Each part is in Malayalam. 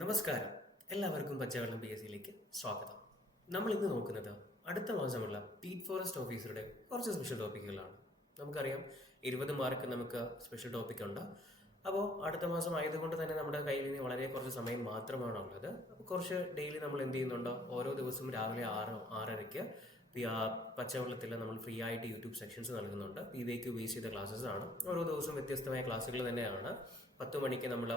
നമസ്കാരം. എല്ലാവർക്കും പച്ചവെള്ളം പി എസ് സിയിലേക്ക് സ്വാഗതം. നമ്മൾ ഇന്ന് നോക്കുന്നത് അടുത്ത മാസമുള്ള പീറ്റ് ഫോറസ്റ്റ് ഓഫീസറുടെ കുറച്ച് സ്പെഷ്യൽ ടോപ്പിക്കുകളാണ് നമുക്കറിയാം ഇരുപത് മാർക്ക് നമുക്ക് സ്പെഷ്യൽ ടോപ്പിക് ഉണ്ട്. അപ്പോൾ അടുത്ത മാസം ആയതുകൊണ്ട് തന്നെ നമ്മുടെ കയ്യിൽ ഇനി വളരെ കുറച്ച് സമയം മാത്രമാണ് ഉള്ളത്. കുറച്ച് ഡെയിലി നമ്മൾ എന്ത് ചെയ്യുന്നുണ്ട്? ഓരോ ദിവസവും രാവിലെ ആറ് ആറരയ്ക്ക് പച്ചവെള്ളത്തിൽ നമ്മൾ ഫ്രീ ആയിട്ട് യൂട്യൂബ് സെക്ഷൻസ് നൽകുന്നുണ്ട്. വി ബേസ് ചെയ്ത ക്ലാസ്സസ് ആണ്. ഓരോ ദിവസവും വ്യത്യസ്തമായ ക്ലാസ്സുകൾ തന്നെയാണ്. പത്ത് മണിക്ക് നമ്മൾ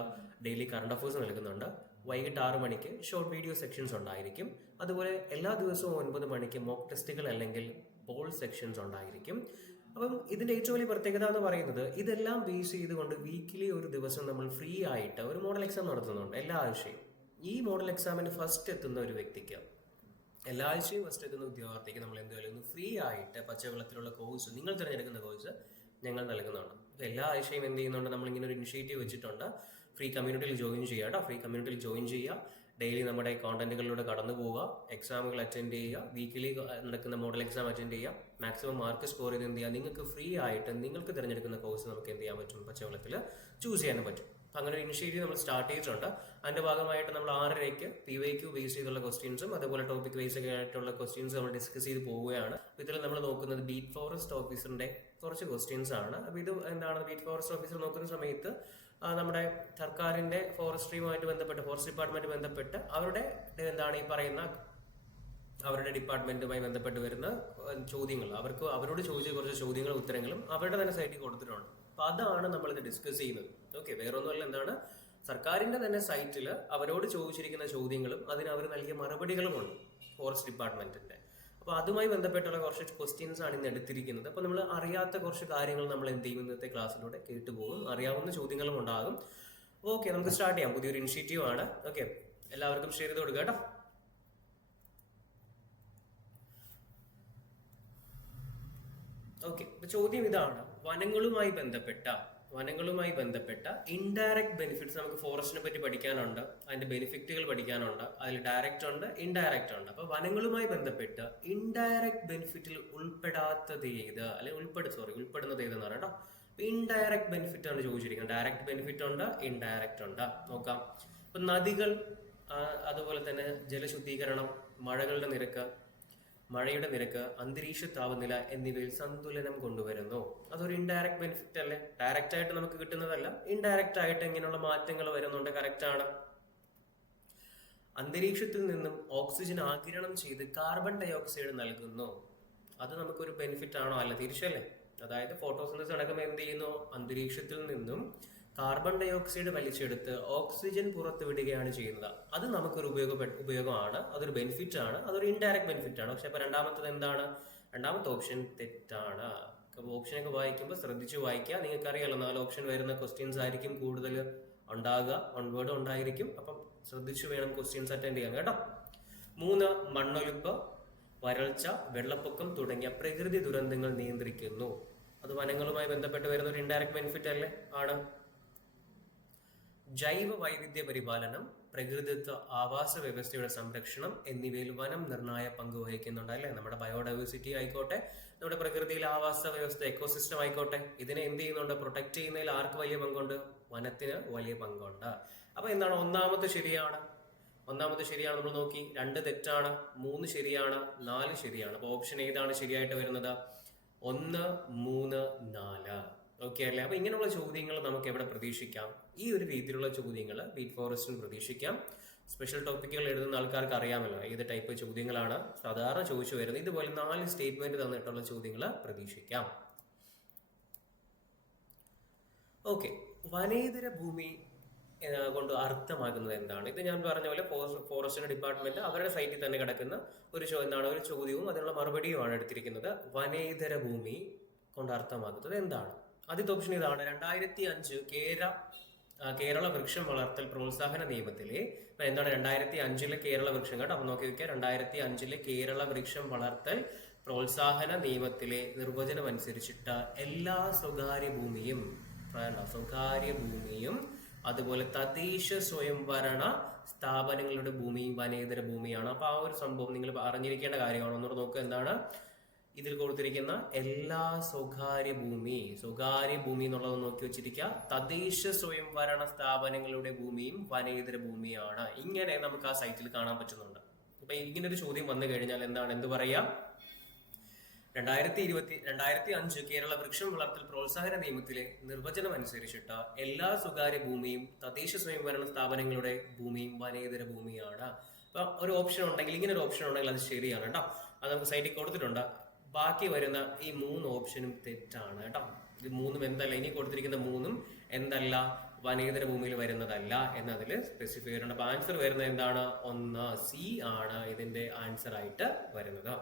ഡെയിലി കറണ്ട് അഫേഴ്സ് നൽകുന്നുണ്ട്. വൈകിട്ട് ആറ് മണിക്ക് ഷോർട്ട് വീഡിയോ സെക്ഷൻസ് ഉണ്ടായിരിക്കും. അതുപോലെ എല്ലാ ദിവസവും ഒൻപത് മണിക്ക് മോക്ക് ടെസ്റ്റുകൾ അല്ലെങ്കിൽ പോൾ സെക്ഷൻസ് ഉണ്ടായിരിക്കും. അപ്പം ഇതിന്റെ ഏറ്റവും വലിയ പ്രത്യേകത എന്ന് പറയുന്നത് ഇതെല്ലാം ബേസ് ചെയ്തുകൊണ്ട് വീക്കിലി ഒരു ദിവസം നമ്മൾ ഫ്രീ ആയിട്ട് ഒരു മോഡൽ എക്സാം നടത്തുന്നുണ്ട് എല്ലാ ആഴ്ചയും. ഈ മോഡൽ എക്സാമിന് ഫസ്റ്റ് എത്തുന്ന ഒരു വ്യക്തിക്ക് എല്ലാ ആഴ്ചയും ഫസ്റ്റ് എത്തുന്ന ഉദ്യോഗാർത്ഥിക്ക് നമ്മൾ എന്ത് കളിക്കുന്നു ഫ്രീ ആയിട്ട് പച്ചവെള്ളത്തിലുള്ള കോഴ്സ് നിങ്ങൾ തിരഞ്ഞെടുക്കുന്ന കോഴ്സ് ഞങ്ങൾ നൽകുന്നതാണ് എല്ലാ ആഴ്ചയും എന്ത് ചെയ്യുന്നുണ്ട്? നമ്മൾ ഇങ്ങനെ ഒരു ഇനിഷ്യേറ്റീവ് വെച്ചിട്ടുണ്ട്. ഫ്രീ കമ്മ്യൂണിറ്റിയിൽ ജോയിൻ ചെയ്യുക കേട്ടോ. ഫ്രീ കമ്മ്യൂണിറ്റിയിൽ ജോയിൻ ചെയ്യുക. ഡെയിലി നമ്മുടെ കോണ്ടന്റുകളിലൂടെ കടന്നു പോവുക. എക്സാമുകൾ അറ്റൻഡ് ചെയ്യുക. വീക്കിലി നടക്കുന്ന മോഡൽ എക്സാം അറ്റൻഡ് ചെയ്യുക. മാക്സിമം മാർക്ക് സ്കോർ ചെയ്ത് എന്ത് ചെയ്യുക? നിങ്ങൾക്ക് ഫ്രീ ആയിട്ട് നിങ്ങൾക്ക് തിരഞ്ഞെടുക്കുന്ന കോഴ്സ് നമുക്ക് എന്ത് ചെയ്യാൻ പറ്റും? പച്ചവെള്ളത്തിൽ ചൂസ് ചെയ്യാനും പറ്റും. അപ്പം അങ്ങനെ ഒരു ഇനിഷ്യേറ്റീവ് നമ്മൾ സ്റ്റാർട്ട് ചെയ്തിട്ടുണ്ട്. അതിന്റെ ഭാഗമായിട്ട് നമ്മൾ ആറരയ്ക്ക് പി വൈ ക്യു ബേസ് ചെയ്തുള്ള ക്വസ്റ്റ്യൻസും അതുപോലെ ടോപ്പിക് ബേസ് ആയിട്ടുള്ള ക്വസ്റ്റ്യൻസ് നമ്മൾ ഡിസ്കസ് ചെയ്ത് പോവുകയാണ്. ഇതിൽ നമ്മൾ നോക്കുന്നത് ബീറ്റ് ഫോറസ്റ്റ് ഓഫീസറിന്റെ കുറച്ച് ക്വസ്റ്റ്യൻസ് ആണ്. അപ്പോൾ ഇത് എന്താണ് ബീറ്റ് ഫോറസ്റ്റ് ഓഫീസർ നോക്കുന്ന സമയത്ത് നമ്മുടെ സർക്കാരിന്റെ ഫോറസ്ട്രിയുമായിട്ട് ബന്ധപ്പെട്ട് ഫോറസ്റ്റ് ഡിപ്പാർട്ട്മെന്റ് ബന്ധപ്പെട്ട് അവരുടെ എന്താണ് ഈ പറയുന്ന അവരുടെ ഡിപ്പാർട്ട്മെന്റുമായി ബന്ധപ്പെട്ട് വരുന്ന ചോദ്യങ്ങൾ. അവർക്ക് അവരോട് ചോദിച്ച കുറച്ച് ചോദ്യങ്ങളും ഉത്തരങ്ങളും അവരുടെ തന്നെ സൈറ്റിൽ കൊടുത്തിട്ടുണ്ട്. അപ്പൊ അതാണ് നമ്മൾ ഇത് ഡിസ്കസ് ചെയ്യുന്നത്. ഓക്കെ വേറൊന്നുമല്ല എന്താണ്? സർക്കാരിന്റെ തന്നെ സൈറ്റിൽ അവരോട് ചോദിച്ചിരിക്കുന്ന ചോദ്യങ്ങളും അതിന് അവർ നൽകിയ മറുപടികളുമുണ്ട്. ഫോറസ്റ്റ് ഡിപ്പാർട്ട്മെന്റിന്റെ. അപ്പൊ അതുമായി ബന്ധപ്പെട്ടുള്ള കുറച്ച് ക്വസ്റ്റ്യൻസ് ആണ് ഇന്ന് എടുത്തിരിക്കുന്നത്. അപ്പൊ നമ്മൾ അറിയാത്ത കുറച്ച് കാര്യങ്ങൾ നമ്മൾ എന്ത് ചെയ്യും ഇന്നത്തെ ക്ലാസ്സിലൂടെ കേട്ടുപോകും അറിയാവുന്ന ചോദ്യങ്ങളും ഉണ്ടാകും. ഓക്കെ നമുക്ക് സ്റ്റാർട്ട് ചെയ്യാം. പുതിയൊരു ഇനിഷ്യേറ്റീവ് ആണ്. ഓക്കെ എല്ലാവർക്കും ഷെയർ ചെയ്ത് കൊടുക്കുക കേട്ടോ. ഓക്കെ ചോദ്യം ഇതാണ്. വനങ്ങളുമായി ബന്ധപ്പെട്ട വനങ്ങളുമായി ബന്ധപ്പെട്ട ഇൻഡയറക്റ്റ് ബെനിഫിറ്റ്സ് നമുക്ക് ഫോറസ്റ്റിനെ പറ്റി പഠിക്കാനുണ്ട് അതിന്റെ ബെനിഫിറ്റുകൾ പഠിക്കാനുണ്ട് അതിൽ ഡയറക്റ്റ് ഉണ്ട് ഇൻഡയറക്റ്റ് ഉണ്ട്. അപ്പൊ വനങ്ങളുമായി ബന്ധപ്പെട്ട് ഇൻഡയറക്റ്റ് ബെനിഫിറ്റിൽ ഉൾപ്പെടാത്തത് ഏത്? അല്ലെങ്കിൽ ഉൾപ്പെടു സോറി ഉൾപ്പെടുന്നത് ഏതെന്ന് പറയാം ഇൻഡയറക്ട് ഇൻഡയറക്റ്റ് ബെനിഫിറ്റ് ആണ് ചോദിച്ചിരിക്കുന്നത്. ഡയറക്റ്റ് ബെനിഫിറ്റ് ഉണ്ട് ഇൻഡയറക്റ്റ് ഉണ്ട്. നോക്കാം. ഇപ്പൊ നദികൾ അതുപോലെ തന്നെ ജലശുദ്ധീകരണം മഴകളുടെ നിരക്ക് മഴയുടെ നിരക്ക് അന്തരീക്ഷ താപനില എന്നിവയിൽ സന്തുലനം കൊണ്ടുവരുന്നു. അതൊരു ഇൻഡയറക്റ്റ് ബെനിഫിറ്റ് അല്ലേ? ഡയറക്റ്റ് ആയിട്ട് നമുക്ക് കിട്ടുന്നതല്ല ഇൻഡയറക്റ്റ് ആയിട്ട് ഇങ്ങനെയുള്ള മാറ്റങ്ങൾ വരുന്നുണ്ട് കറക്റ്റ് ആണ്. അന്തരീക്ഷത്തിൽ നിന്നും ഓക്സിജൻ ആഗിരണം ചെയ്ത് കാർബൺ ഡൈ ഓക്സൈഡ് നൽകുന്നു. അത് നമുക്കൊരു ബെനിഫിറ്റ് ആണോ? അല്ല തിരിച്ചല്ലേ? അതായത് ഫോട്ടോസിന്തസിസ് അടക്കം എന്ത് ചെയ്യുന്നു? അന്തരീക്ഷത്തിൽ നിന്നും കാർബൺ ഡൈ ഓക്സൈഡ് വലിച്ചെടുത്ത് ഓക്സിജൻ പുറത്തുവിടുകയാണ് ചെയ്യുന്നത്. അത് നമുക്കൊരു ഉപയോഗ ഉപയോഗമാണ് അതൊരു ബെനിഫിറ്റ് ആണ് അതൊരു ഇൻഡയറക്റ്റ് ബെനിഫിറ്റ് ആണ്. പക്ഷെ അപ്പൊ രണ്ടാമത്തത് എന്താണ്? രണ്ടാമത്തെ ഓപ്ഷൻ തെറ്റാണ്. അപ്പോൾ ഓപ്ഷനൊക്കെ വായിക്കുമ്പോൾ ശ്രദ്ധിച്ച് വായിക്കുക. നിങ്ങൾക്ക് അറിയാലോ നാല് ഓപ്ഷൻ വരുന്ന ക്വസ്റ്റ്യൻസ് ആയിരിക്കും കൂടുതൽ ഉണ്ടാകുക. ഓൺവേർഡ് ഉണ്ടായിരിക്കും. അപ്പം ശ്രദ്ധിച്ചു വേണം ക്വസ്റ്റ്യൻസ് അറ്റൻഡ് ചെയ്യാൻ കേട്ടോ? മൂന്ന് മണ്ണൊലിപ്പ് വരൾച്ച വെള്ളപ്പൊക്കം തുടങ്ങിയ പ്രകൃതി ദുരന്തങ്ങൾ നിയന്ത്രിക്കുന്നു. അത് വനങ്ങളുമായി ബന്ധപ്പെട്ട് വരുന്ന ഒരു ഇൻഡയറക്റ്റ് ബെനിഫിറ്റ് അല്ലേ? ആണ്. ജൈവ വൈവിധ്യ പരിപാലനം പ്രകൃതിത്വ ആവാസ വ്യവസ്ഥയുടെ സംരക്ഷണം എന്നിവയിൽ വനം നിർണായ പങ്ക് വഹിക്കുന്നുണ്ട് അല്ലെ? നമ്മുടെ ബയോഡൈവേഴ്സിറ്റി ആയിക്കോട്ടെ നമ്മുടെ പ്രകൃതിയിലെ ആവാസ വ്യവസ്ഥ എക്കോസിസ്റ്റം ആയിക്കോട്ടെ ഇതിനെ എന്ത് ചെയ്യുന്നുണ്ട്? പ്രൊട്ടക്ട് ചെയ്യുന്നതിൽ ആർക്ക് വലിയ പങ്കുണ്ട്? വനത്തിന് വലിയ പങ്കുണ്ട്. അപ്പൊ എന്താണ് ഒന്നാമത്തെ ശരിയാണ്? ഒന്നാമത് ശരിയാണ് നമ്മൾ നോക്കി രണ്ട് തെറ്റാണ് മൂന്ന് ശരിയാണ് നാല് ശരിയാണ്. അപ്പൊ ഓപ്ഷൻ ഏതാണ് ശരിയായിട്ട് വരുന്നത്? ഒന്ന് മൂന്ന് നാല്. ഓക്കെ അല്ലേ അപ്പൊ ഇങ്ങനെയുള്ള ചോദ്യങ്ങൾ നമുക്ക് എവിടെ പ്രതീക്ഷിക്കാം? ഈ ഒരു രീതിയിലുള്ള ചോദ്യങ്ങൾ ബീറ്റ് ഫോറസ്റ്റിൽ പ്രതീക്ഷിക്കാം. സ്പെഷ്യൽ ടോപ്പിക്കുകൾ എഴുതുന്ന ആൾക്കാർക്ക് അറിയാമല്ലോ ഏത് ടൈപ്പ് ചോദ്യങ്ങളാണ്? സാധാരണ ചോദിച്ചു വരുന്നത്. ഇതുപോലെ നാല് സ്റ്റേറ്റ്മെന്റ് തന്നിട്ടുള്ള ചോദ്യങ്ങൾ പ്രതീക്ഷിക്കാം. ഓക്കെ വനേതര ഭൂമി കൊണ്ട് അർത്ഥമാക്കുന്നത് എന്താണ്? ഇത് ഞാൻ പറഞ്ഞ പോലെ ഫോറസ്റ്റിന്റെ ഡിപ്പാർട്ട്മെന്റ് അവരുടെ സൈറ്റിൽ തന്നെ കിടക്കുന്ന ഒരു എന്താണ്? ഒരു ചോദ്യവും അതിനുള്ള മറുപടിയുമാണ് എടുത്തിരിക്കുന്നത്. വനേതര ഭൂമി കൊണ്ട് അർത്ഥമാക്കുന്നത് എന്താണ്? ആദ്യത്തെ ഓപ്ഷൻ ഇതാണ് രണ്ടായിരത്തി അഞ്ച് കേര കേരള വൃക്ഷം വളർത്തൽ പ്രോത്സാഹന നിയമത്തിലെ എന്താണ് രണ്ടായിരത്തി അഞ്ചിലെ കേരള വൃക്ഷം കേട്ടോ? അപ്പൊ നോക്കി വെക്കുക രണ്ടായിരത്തി അഞ്ചിലെ കേരള വൃക്ഷം വളർത്തൽ പ്രോത്സാഹന നിയമത്തിലെ നിർവചനം അനുസരിച്ചിട്ട് എല്ലാ സ്വകാര്യ ഭൂമിയും സ്വകാര്യ ഭൂമിയും അതുപോലെ തദ്ദേശ സ്വയംഭരണ സ്ഥാപനങ്ങളുടെ ഭൂമിയും വനേതര ഭൂമിയാണ്. അപ്പൊ ആ ഒരു സംഭവം നിങ്ങൾ അറിഞ്ഞിരിക്കേണ്ട കാര്യമാണ്. ഒന്നുകൂടെ നോക്കുക എന്താണ്? ഇതിൽ കൊടുത്തിരിക്കുന്ന എല്ലാ സ്വകാര്യ ഭൂമി സ്വകാര്യ ഭൂമി എന്നുള്ളത് നോക്കി വെച്ചിരിക്കുക. തദ്ദേശ സ്വയംഭരണ സ്ഥാപനങ്ങളുടെ ഭൂമിയും വനേതര ഭൂമിയാണ്. ഇങ്ങനെ നമുക്ക് ആ സൈറ്റിൽ കാണാൻ പറ്റുന്നുണ്ട്. അപ്പൊ ഇങ്ങനെ ഒരു ചോദ്യം വന്നു കഴിഞ്ഞാൽ എന്താണ്? എന്ത് പറയാ? രണ്ടായിരത്തി ഇരുപത്തി രണ്ടായിരത്തി അഞ്ച് കേരള വൃക്ഷം വളർത്തൽ പ്രോത്സാഹന നിയമത്തിലെ നിർവചനം അനുസരിച്ചിട്ട് എല്ലാ സ്വകാര്യ ഭൂമിയും തദ്ദേശ സ്വയംഭരണ സ്ഥാപനങ്ങളുടെ ഭൂമിയും വനേതര ഭൂമിയാണ്. അപ്പൊ ഒരു ഓപ്ഷൻ ഉണ്ടെങ്കിൽ ഇങ്ങനെ ഒരു ഓപ്ഷൻ ഉണ്ടെങ്കിൽ അത് ശരിയാണ് കേട്ടോ. അത് നമുക്ക് സൈറ്റിൽ കൊടുത്തിട്ടുണ്ട്. ബാക്കി വരുന്ന ഈ മൂന്ന് ഓപ്ഷനും തെറ്റാണ് കേട്ടോ. ഇത് മൂന്നും എന്തല്ല? ഇനി കൊടുത്തിരിക്കുന്ന മൂന്നും എന്തല്ല? വനേതര ഭൂമിയിൽ വരുന്നതല്ല എന്നതിൽ സ്പെസിഫൈ ചെയ്തിട്ടുണ്ട്. അപ്പൊ ആൻസർ വരുന്നത് എന്താണ്? ഒന്ന് സി ആണ് ഇതിന്റെ ആൻസർ ആയിട്ട് വരുന്നത്.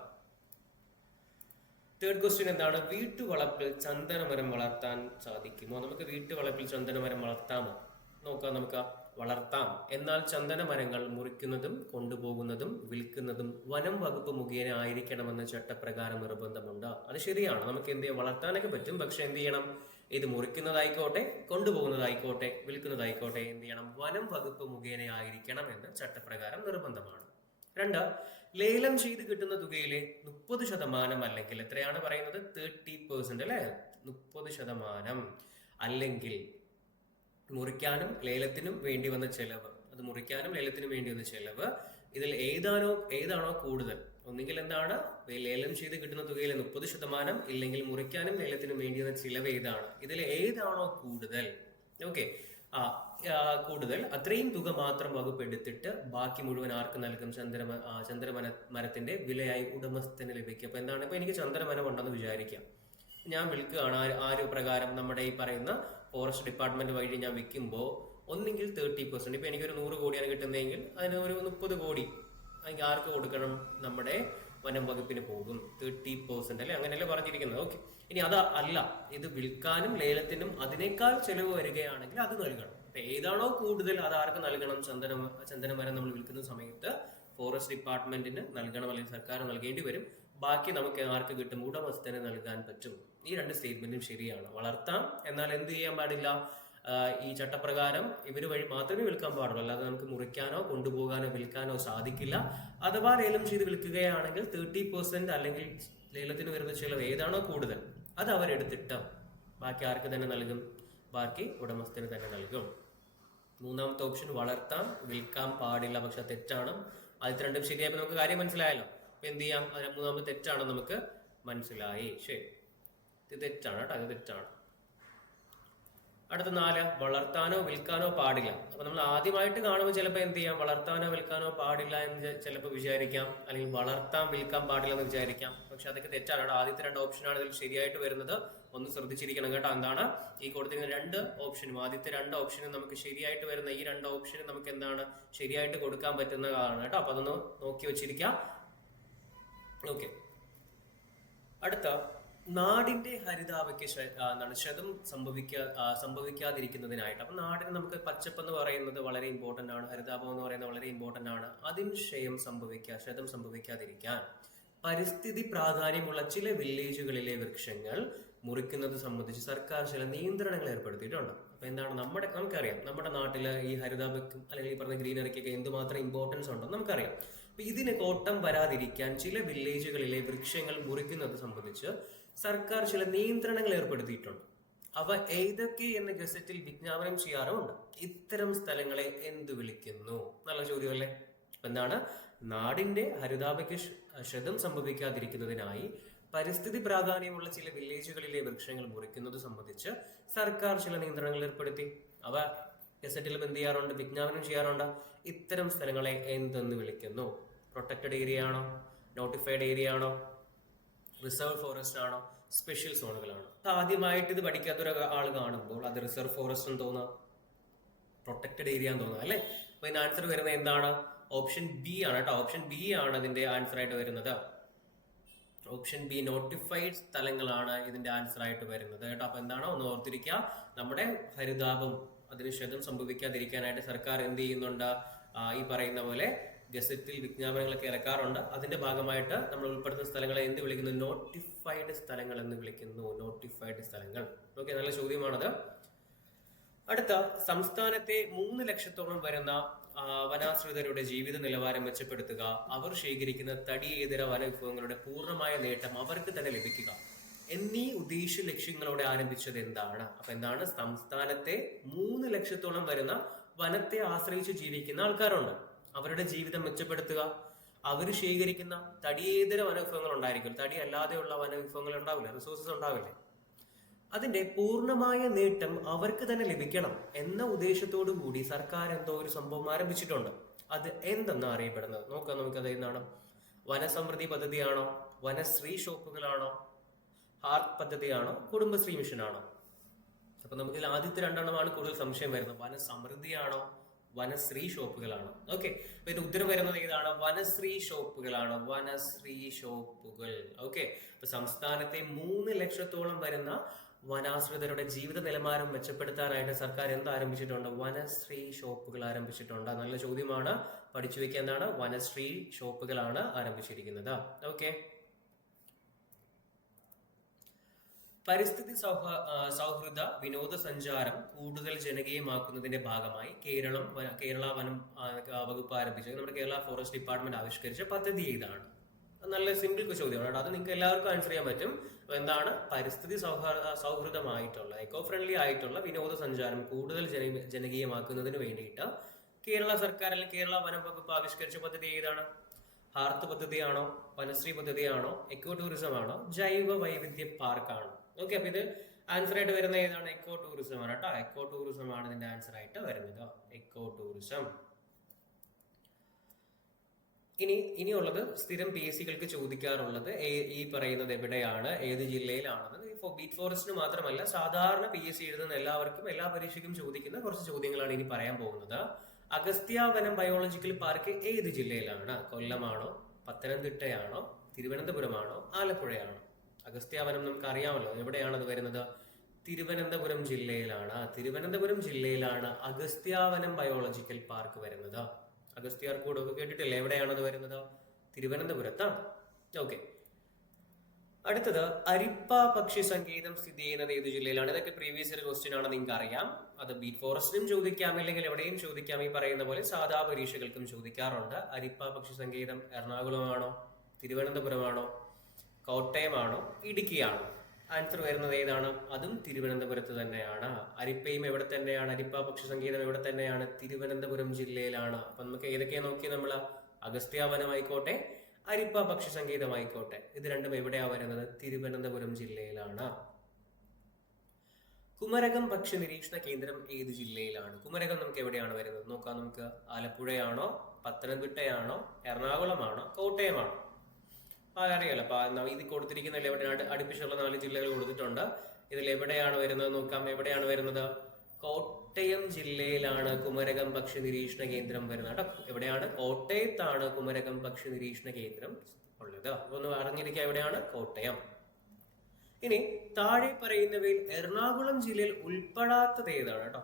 തേർഡ് ക്വസ്റ്റ്യൻ എന്താണ്? വീട്ടുവളപ്പിൽ ചന്ദനമരം വളർത്താൻ സാധിക്കുമോ? നമുക്ക് വീട്ടുവളപ്പിൽ ചന്ദനമരം വളർത്താമോ? നോക്കാം നമുക്ക്. വളർത്താം. എന്നാൽ ചന്ദന മരങ്ങൾ മുറിക്കുന്നതും കൊണ്ടുപോകുന്നതും വിൽക്കുന്നതും വനം വകുപ്പ് മുഖേന ആയിരിക്കണമെന്ന ചട്ടപ്രകാരം നിർബന്ധമുണ്ട്. അത് ശരിയാണ്. നമുക്ക് എന്ത് വളർത്താനൊക്കെ പറ്റും. പക്ഷെ എന്ത് ചെയ്യണം? ഇത് മുറിക്കുന്നതായിക്കോട്ടെ കൊണ്ടുപോകുന്നതായിക്കോട്ടെ വിൽക്കുന്നതായിക്കോട്ടെ എന്ത് ചെയ്യണം? വനം വകുപ്പ് മുഖേന ആയിരിക്കണം എന്ന ചട്ടപ്രകാരം നിർബന്ധമാണ്. രണ്ട് ലേലം ചെയ്ത് കിട്ടുന്ന തുകയിലെ മുപ്പത് ശതമാനം അല്ലെങ്കിൽ എത്രയാണ് പറയുന്നത്? തേർട്ടി പെർസെന്റ് അല്ലെ? മുപ്പത് ശതമാനം. അല്ലെങ്കിൽ മുറിക്കാനും ലേലത്തിനും വേണ്ടി വന്ന ചെലവ്. അത് മുറിക്കാനും ലേലത്തിനും വേണ്ടി വന്ന ചെലവ്. ഇതിൽ ഏതാണോ ഏതാണോ കൂടുതൽ? ഒന്നുകിൽ എന്താണ്? ലേലം ചെയ്ത് കിട്ടുന്ന തുകയിലെ മുപ്പത് ശതമാനം ഇല്ലെങ്കിൽ മുറിക്കാനും ലേലത്തിനും വേണ്ടി വന്ന ചിലവ് ഏതാണ്? ഇതിൽ ഏതാണോ കൂടുതൽ? ഓക്കെ. ആ കൂടുതൽ. അത്രയും തുക മാത്രം വകുപ്പ് എടുത്തിട്ട് ബാക്കി മുഴുവൻ ആർക്ക് നൽകും ചന്ദ്രമ ചന്ദ്രമന മരത്തിന്റെ വിലയായി ഉടമസ്ഥന് ലഭിക്കും. അപ്പൊ എന്താണ്? ഇപ്പൊ എനിക്ക് ചന്ദ്രമനം ഉണ്ടെന്ന് വിചാരിക്കാം. ഞാൻ വിൽക്കുകയാണ്. ആ- ആ പ്രകാരം നമ്മുടെ ഈ പറയുന്ന ഫോറസ്റ്റ് ഡിപ്പാർട്ട്മെന്റ് വഴി ഞാൻ വിൽക്കുമ്പോൾ ഒന്നെങ്കിൽ തേർട്ടി പെർസെന്റ് ഇപ്പൊ എനിക്കൊരു നൂറ് കോടിയാണ് കിട്ടുന്നതെങ്കിൽ അതിന് ഒരു മുപ്പത് കോടി അല്ലെങ്കിൽ ആർക്ക് കൊടുക്കണം? നമ്മുടെ വനം വകുപ്പിന് പോകും. തേർട്ടി പെർസെന്റ് അല്ലെ? അങ്ങനെയല്ലേ പറഞ്ഞിരിക്കുന്നത്. ഓക്കെ ഇനി അത് അല്ല. ഇത് വിൽക്കാനും ലേലത്തിനും അതിനേക്കാൾ ചെലവ് വരികയാണെങ്കിൽ അത് നൽകണം. അപ്പൊ ഏതാണോ കൂടുതൽ അത് ആർക്ക് നൽകണം? ചന്ദന ചന്ദനമരം നമ്മൾ വിൽക്കുന്ന സമയത്ത് ഫോറസ്റ്റ് ഡിപ്പാർട്ട്മെന്റിന് നൽകണം അല്ലെങ്കിൽ സർക്കാർ നൽകേണ്ടി വരും. ബാക്കി നമുക്ക് ആർക്ക് കിട്ടും? ഉടമസ്ഥന് നൽകാൻ പറ്റും. ഈ രണ്ട് സ്റ്റേറ്റ്മെന്റും ശരിയാണ്. വളർത്താം എന്നാൽ എന്ത് ചെയ്യാൻ പാടില്ല? ഈ ചട്ടപ്രകാരം ഇവർ വഴി മാത്രമേ വിൽക്കാൻ പാടുള്ളൂ. അല്ലാതെ നമുക്ക് മുറിക്കാനോ കൊണ്ടുപോകാനോ വിൽക്കാനോ സാധിക്കില്ല. അഥവാ ലേലം ചെയ്ത് വിൽക്കുകയാണെങ്കിൽ തേർട്ടി പെർസെന്റ് അല്ലെങ്കിൽ ലേലത്തിന് വരുന്ന ചിലവ് ഏതാണോ കൂടുതൽ അത് അവരെടുത്തിട്ട് ബാക്കി ആർക്ക് തന്നെ നൽകും? ബാക്കി ഉടമസ്ഥന് തന്നെ നൽകും. മൂന്നാമത്തെ ഓപ്ഷൻ വളർത്താം വിൽക്കാൻ പാടില്ല പക്ഷെ തെറ്റാണ്. ആദ്യത്തെ രണ്ടും ശരിയായപ്പോൾ നമുക്ക് കാര്യം മനസ്സിലായല്ലോ? അപ്പൊ എന്ത് ചെയ്യാം? മൂന്നാമത്തെ തെറ്റാണോ നമുക്ക് മനസ്സിലായി. ശരി. ഇത് തെറ്റാണ് കേട്ടോ ഇത് തെറ്റാണ്. അടുത്ത നാല് വളർത്താനോ വിൽക്കാനോ പാടില്ല. അപ്പൊ നമ്മൾ ആദ്യമായിട്ട് കാണുമ്പോൾ ചിലപ്പോൾ എന്ത് ചെയ്യാം? വളർത്താനോ വിൽക്കാനോ പാടില്ല എന്ന് ചിലപ്പോൾ വിചാരിക്കാം. അല്ലെങ്കിൽ വളർത്താൻ വിൽക്കാൻ പാടില്ല എന്ന് വിചാരിക്കാം. പക്ഷെ അതൊക്കെ തെറ്റാണ്. ആദ്യത്തെ രണ്ട് ഓപ്ഷനാണ് ഇതിൽ ശരിയായിട്ട് വരുന്നത്. ഒന്ന് ശ്രദ്ധിച്ചിരിക്കണം കേട്ടോ എന്താണ് ഈ കൊടുത്തിരിക്കുന്ന രണ്ട് ഓപ്ഷനും ആദ്യത്തെ രണ്ട് ഓപ്ഷനും നമുക്ക് ശരിയായിട്ട് വരുന്ന ഈ രണ്ട് ഓപ്ഷനും നമുക്ക് എന്താണ്? ശരിയായിട്ട് കൊടുക്കാൻ പറ്റുന്ന പറ്റുന്നതാണ് കേട്ടോ. അപ്പൊ അതൊന്ന് നോക്കി വെച്ചിരിക്കാം. ഓക്കെ. അടുത്ത നാടിന്റെ ഹരിതാവയ്ക്ക് എന്താണ് ക്ഷതം സംഭവിക്കാ സംഭവിക്കാതിരിക്കുന്നതിനായിട്ട്. അപ്പൊ നാടിന് നമുക്ക് പച്ചപ്പ് എന്ന് പറയുന്നത് വളരെ ഇമ്പോർട്ടന്റ് ആണ്. ഹരിതാപം എന്ന് പറയുന്നത് വളരെ ഇമ്പോർട്ടന്റ് ആണ്. അതിന് ക്ഷയം സംഭവിക്കുക ക്ഷതം സംഭവിക്കാതിരിക്കാൻ പരിസ്ഥിതി പ്രാധാന്യമുള്ള ചില വില്ലേജുകളിലെ വൃക്ഷങ്ങൾ മുറിക്കുന്നത് സംബന്ധിച്ച് സർക്കാർ ചില നിയന്ത്രണങ്ങൾ ഏർപ്പെടുത്തിയിട്ടുണ്ട്. അപ്പൊ എന്താണ് നമ്മുടെ നമുക്കറിയാം. നമ്മുടെ നാട്ടിൽ ഈ ഹരിതാപയ്ക്കും അല്ലെങ്കിൽ ഈ പറഞ്ഞ ഗ്രീനറിക്കൊക്കെ എന്തുമാത്രം ഇമ്പോർട്ടൻസ് ഉണ്ടെന്ന് നമുക്കറിയാം. അപ്പൊ ഇതിന് കോട്ടം വരാതിരിക്കാൻ ചില വില്ലേജുകളിലെ വൃക്ഷങ്ങൾ മുറിക്കുന്നത് സംബന്ധിച്ച് സർക്കാർ ചില നിയന്ത്രണങ്ങൾ ഏർപ്പെടുത്തിയിട്ടുണ്ട്. അവ ഏതൊക്കെ എന്ന് ഗസറ്റിൽ വിജ്ഞാപനം ചെയ്യാറുമുണ്ട്. ഇത്തരം സ്ഥലങ്ങളെ എന്തു വിളിക്കുന്നു? നല്ല ചോദ്യമല്ലേ? എന്താണ്? നാടിന്റെ ഹരിതാപയ്ക്ക് ക്ഷ- ക്ഷതം സംഭവിക്കാതിരിക്കുന്നതിനായി പരിസ്ഥിതി പ്രാധാന്യമുള്ള ചില വില്ലേജുകളിലെ വൃക്ഷങ്ങൾ മുറിക്കുന്നത് സംബന്ധിച്ച് സർക്കാർ ചില നിയന്ത്രണങ്ങൾ ഏർപ്പെടുത്തി. അവ ഗസറ്റിലും എന്ത് ചെയ്യാറുണ്ട്? വിജ്ഞാപനം ചെയ്യാറുണ്ട്. ഇത്തരം സ്ഥലങ്ങളെ എന്തെന്ന് വിളിക്കുന്നു? പ്രൊട്ടക്റ്റഡ് ഏരിയ ആണോ നോട്ടിഫൈഡ് ഏരിയ ആണോ റിസർവ് ഫോറസ്റ്റ് ആണോ? സ്പെഷ്യൽ സോണുകളാണോ? ആദ്യമായിട്ട് ഇത് പഠിക്കാത്തൊരു ആൾ കാണുമ്പോൾ അത് റിസർവ് ഫോറസ്റ്റ് എന്ന് തോന്നാം. പ്രൊട്ടക്റ്റഡ് ഏരിയ എന്ന് തോന്നാം അല്ലേ? അപ്പൊ ഇതിന് ആൻസർ വരുന്നത് എന്താണ്? ഓപ്ഷൻ ബി ആണ് കേട്ടോ. ഓപ്ഷൻ ബി ആണ് അതിന്റെ ആൻസർ ആയിട്ട് വരുന്നത്. ഓപ്ഷൻ ബി നോട്ടിഫൈഡ് സ്ഥലങ്ങളാണ് ഇതിന്റെ ആൻസർ ആയിട്ട് വരുന്നത് കേട്ടോ. അപ്പൊ എന്താണ്? ഒന്ന് ഓർത്തിരിക്കുക. നമ്മുടെ ഹരിതാപം അതിന് ക്ഷതം സംഭവിക്കാതിരിക്കാനായിട്ട് സർക്കാർ എന്ത് ചെയ്യുന്നുണ്ട്? ഈ പറയുന്ന പോലെ ഗസറ്റിൽ വിജ്ഞാപനങ്ങളൊക്കെ ഇറക്കാറുണ്ട്. അതിന്റെ ഭാഗമായിട്ട് നമ്മൾ ഉൾപ്പെടുത്തുന്ന സ്ഥലങ്ങളെ എന്ത് വിളിക്കുന്നു? നോട്ടിഫൈഡ് സ്ഥലങ്ങൾ എന്ന് വിളിക്കുന്നു. നോട്ടിഫൈഡ് സ്ഥലങ്ങൾ. ഓക്കെ നല്ല ചോദ്യമാണത്. അടുത്ത സംസ്ഥാനത്തെ മൂന്ന് ലക്ഷത്തോളം വരുന്ന വനാശ്രിതരുടെ ജീവിത നിലവാരം മെച്ചപ്പെടുത്തുക അവർ ശേഖരിക്കുന്ന തടിയേതര വനവിഭവങ്ങളുടെ പൂർണമായ നേട്ടം അവർക്ക് തന്നെ ലഭിക്കുക. എന്നീ ഉദ്ദേശ ലക്ഷ്യങ്ങളോടെ ആരംഭിച്ചത് എന്താണ്? അപ്പൊ എന്താണ്? സംസ്ഥാനത്തെ മൂന്ന് ലക്ഷത്തോളം വരുന്ന വനത്തെ ആശ്രയിച്ച് ജീവിക്കുന്ന ആൾക്കാരുണ്ട്. അവരുടെ ജീവിതം മെച്ചപ്പെടുത്തുക. അവർ ശേഖരിക്കുന്ന തടിയേതര വനവിഭവങ്ങൾ ഉണ്ടായിരിക്കും. തടി അല്ലാതെയുള്ള വനവിഭവങ്ങൾ ഉണ്ടാവില്ല. റിസോഴ്സസ് ഉണ്ടാവില്ലേ. അതിന്റെ പൂർണമായ നേട്ടം അവർക്ക് തന്നെ ലഭിക്കണം എന്ന ഉദ്ദേശത്തോടു കൂടി സർക്കാർ എന്തോ ഒരു സംഭവം ആരംഭിച്ചിട്ടുണ്ട്. അത് എന്തെന്ന് അറിയപ്പെടുന്നത്? നോക്കാം നമുക്കത് എന്താണ് വനസമൃദ്ധി പദ്ധതിയാണോ? വനശ്രീ ഷോപ്പുകളാണോ? ഹാർട്ട് പദ്ധതിയാണോ? കുടുംബശ്രീ മിഷനാണോ? അപ്പൊ നമുക്ക് ആദ്യത്തെ രണ്ടെണ്ണമാണ് കൂടുതൽ സംശയം വരുന്നത്. വനസമൃദ്ധിയാണോ? വനശ്രീ ഷോപ്പുകളാണ്. ഓക്കെ അപ്പൊ ഇതിന്റെ ഉത്തരം വരുന്നത് ഏതാണ്? വനശ്രീ ഷോപ്പുകളാണ്. വനശ്രീ ഷോപ്പുകൾ. ഓക്കെ അപ്പൊ സംസ്ഥാനത്തെ മൂന്ന് ലക്ഷത്തോളം വരുന്ന വനാശ്രിതരുടെ ജീവിത നിലവാരം മെച്ചപ്പെടുത്താനായിട്ട് സർക്കാർ എന്ത് ആരംഭിച്ചിട്ടുണ്ട്? വനശ്രീ ഷോപ്പുകൾ ആരംഭിച്ചിട്ടുണ്ട്. നല്ല ചോദ്യമാണ്. പഠിച്ചു വെക്കേണ്ടതാണ് വനശ്രീ ഷോപ്പുകളാണ് ആരംഭിച്ചിരിക്കുന്നത്. ഓക്കെ പരിസ്ഥിതി സൗഹ സൗഹൃദ വിനോദസഞ്ചാരം കൂടുതൽ ജനകീയമാക്കുന്നതിന്റെ ഭാഗമായി കേരളം കേരള വനം വകുപ്പ് ആരംഭിച്ച. നമ്മുടെ കേരള ഫോറസ്റ്റ് ഡിപ്പാർട്ട്മെന്റ് ആവിഷ്കരിച്ച പദ്ധതി ഇതാണ് നല്ല സിമ്പിൾ ചോദ്യമാണ് അത് നിങ്ങൾക്ക് എല്ലാവർക്കും ആൻസർ ചെയ്യാൻ പറ്റും. എന്താണ്? പരിസ്ഥിതി സൗഹൃദ സൗഹൃദമായിട്ടുള്ള എക്കോ ഫ്രണ്ട്ലി ആയിട്ടുള്ള വിനോദസഞ്ചാരം കൂടുതൽ ജന ജനകീയമാക്കുന്നതിന് വേണ്ടിയിട്ട് കേരള സർക്കാർ അല്ലെങ്കിൽ കേരള വനം വകുപ്പ് ആവിഷ്കരിച്ച പദ്ധതി ഏതാണ്? ഹാർത്ത് പദ്ധതിയാണോ? വനശ്രീ പദ്ധതിയാണോ? എക്കോ ടൂറിസം ആണോ? ജൈവ വൈവിധ്യ പാർക്കാണോ? ഓക്കെ അപ്പൊ ഇത് ആൻസർ ആയിട്ട് വരുന്ന ഏതാണ്? എക്കോ ടൂറിസം ആണ് കേട്ടോ. എക്കോ ടൂറിസം ആണ് ഇതിന്റെ ആൻസർ ആയിട്ട് വരുന്നത്. എക്കോ ടൂറിസം ഇനി ഇനിയുള്ളത് സ്ഥിരം പി എസ് സികൾക്ക് ചോദിക്കാറുള്ളത് ഈ പറയുന്നത് എവിടെയാണ്? ഏത് ജില്ലയിലാണെന്ന്. ബീറ്റ് ഫോറസ്റ്റിന് മാത്രമല്ല സാധാരണ പി എസ് സി എഴുതുന്ന എല്ലാവർക്കും എല്ലാ പരീക്ഷയ്ക്കും ചോദിക്കുന്ന കുറച്ച് ചോദ്യങ്ങളാണ് ഇനി പറയാൻ പോകുന്നത്. അഗസ്ത്യാവനം ബയോളജിക്കൽ പാർക്ക് ഏത് ജില്ലയിലാണ്? കൊല്ലമാണോ? പത്തനംതിട്ടയാണോ? തിരുവനന്തപുരമാണോ? ആലപ്പുഴയാണോ? അഗസ്ത്യാവനം നമുക്ക് അറിയാമല്ലോ എവിടെയാണ് അത് വരുന്നത്? തിരുവനന്തപുരം ജില്ലയിലാണ്. തിരുവനന്തപുരം ജില്ലയിലാണ് അഗസ്ത്യാവനം ബയോളജിക്കൽ പാർക്ക് വരുന്നത്. അഗസ്ത്യാർ കേട്ടിട്ടില്ല? എവിടെയാണ് അത് വരുന്നത്? തിരുവനന്തപുരത്താണ്. ഓക്കെ അടുത്തത് അരിപ്പ പക്ഷി സംഗീതം സ്ഥിതി ചെയ്യുന്നത് ഏത് ജില്ലയിലാണ്? ഇതൊക്കെ പ്രീവിയസ് ഇയർ ക്വസ്റ്റ്യൻ ആണ് നിങ്ങൾക്ക് അറിയാം അത് ബീറ്റ് ഫോറസ്റ്റിനും ചോദിക്കാം ഇല്ലെങ്കിൽ എവിടെയും ചോദിക്കാം. ഈ പറയുന്ന പോലെ സാധാ പരീക്ഷകൾക്കും ചോദിക്കാറുണ്ട്. അരിപ്പ പക്ഷി സംഗീതം എറണാകുളമാണോ? തിരുവനന്തപുരമാണോ? കോട്ടയമാണോ? ഇടുക്കിയാണോ? ആൻസർ വരുന്നത് ഏതാണ്? അതും തിരുവനന്തപുരത്ത് തന്നെയാണ്. അരിപ്പയും എവിടെ തന്നെയാണ്? അരിപ്പ പക്ഷി സംഗീതം എവിടെ തന്നെയാണ്? തിരുവനന്തപുരം ജില്ലയിലാണ്. അപ്പൊ നമുക്ക് ഏതൊക്കെയാ നോക്കി നമ്മൾ അഗസ്ത്യാവനമായിക്കോട്ടെ അരിപ്പ പക്ഷി സംഗീതമായിക്കോട്ടെ ഇത് രണ്ടും എവിടെയാ വരുന്നത്? തിരുവനന്തപുരം ജില്ലയിലാണ്. കുമരകം പക്ഷി നിരീക്ഷണ കേന്ദ്രം ഏത് ജില്ലയിലാണ്? കുമരകം നമുക്ക് എവിടെയാണ് വരുന്നത്? നോക്കാം നമുക്ക്. ആലപ്പുഴയാണോ? പത്തനംതിട്ടയാണോ? എറണാകുളമാണോ? കോട്ടയമാണോ? ആ, അറിയാലോ. അപ്പൊ ഇത് കൊടുത്തിരിക്കുന്ന അടുപ്പിച്ചുള്ള നാല് ജില്ലകൾ കൊടുത്തിട്ടുണ്ട്. ഇതിൽ എവിടെയാണ് വരുന്നത് നോക്കാം. എവിടെയാണ് വരുന്നത്? കോട്ടയം ജില്ലയിലാണ് കുമരകം പക്ഷി നിരീക്ഷണ കേന്ദ്രം വരുന്നത് കേട്ടോ. എവിടെയാണ്? കോട്ടയത്താണ് കുമരകം പക്ഷി നിരീക്ഷണ കേന്ദ്രം ഉള്ളത്. ഒന്ന് അറിഞ്ഞിരിക്കുക എവിടെയാണ്? കോട്ടയം. ഇനി താഴെ പറയുന്നവയിൽ എറണാകുളം ജില്ലയിൽ ഉൾപ്പെടാത്തത് ഏതാണ് കേട്ടോ?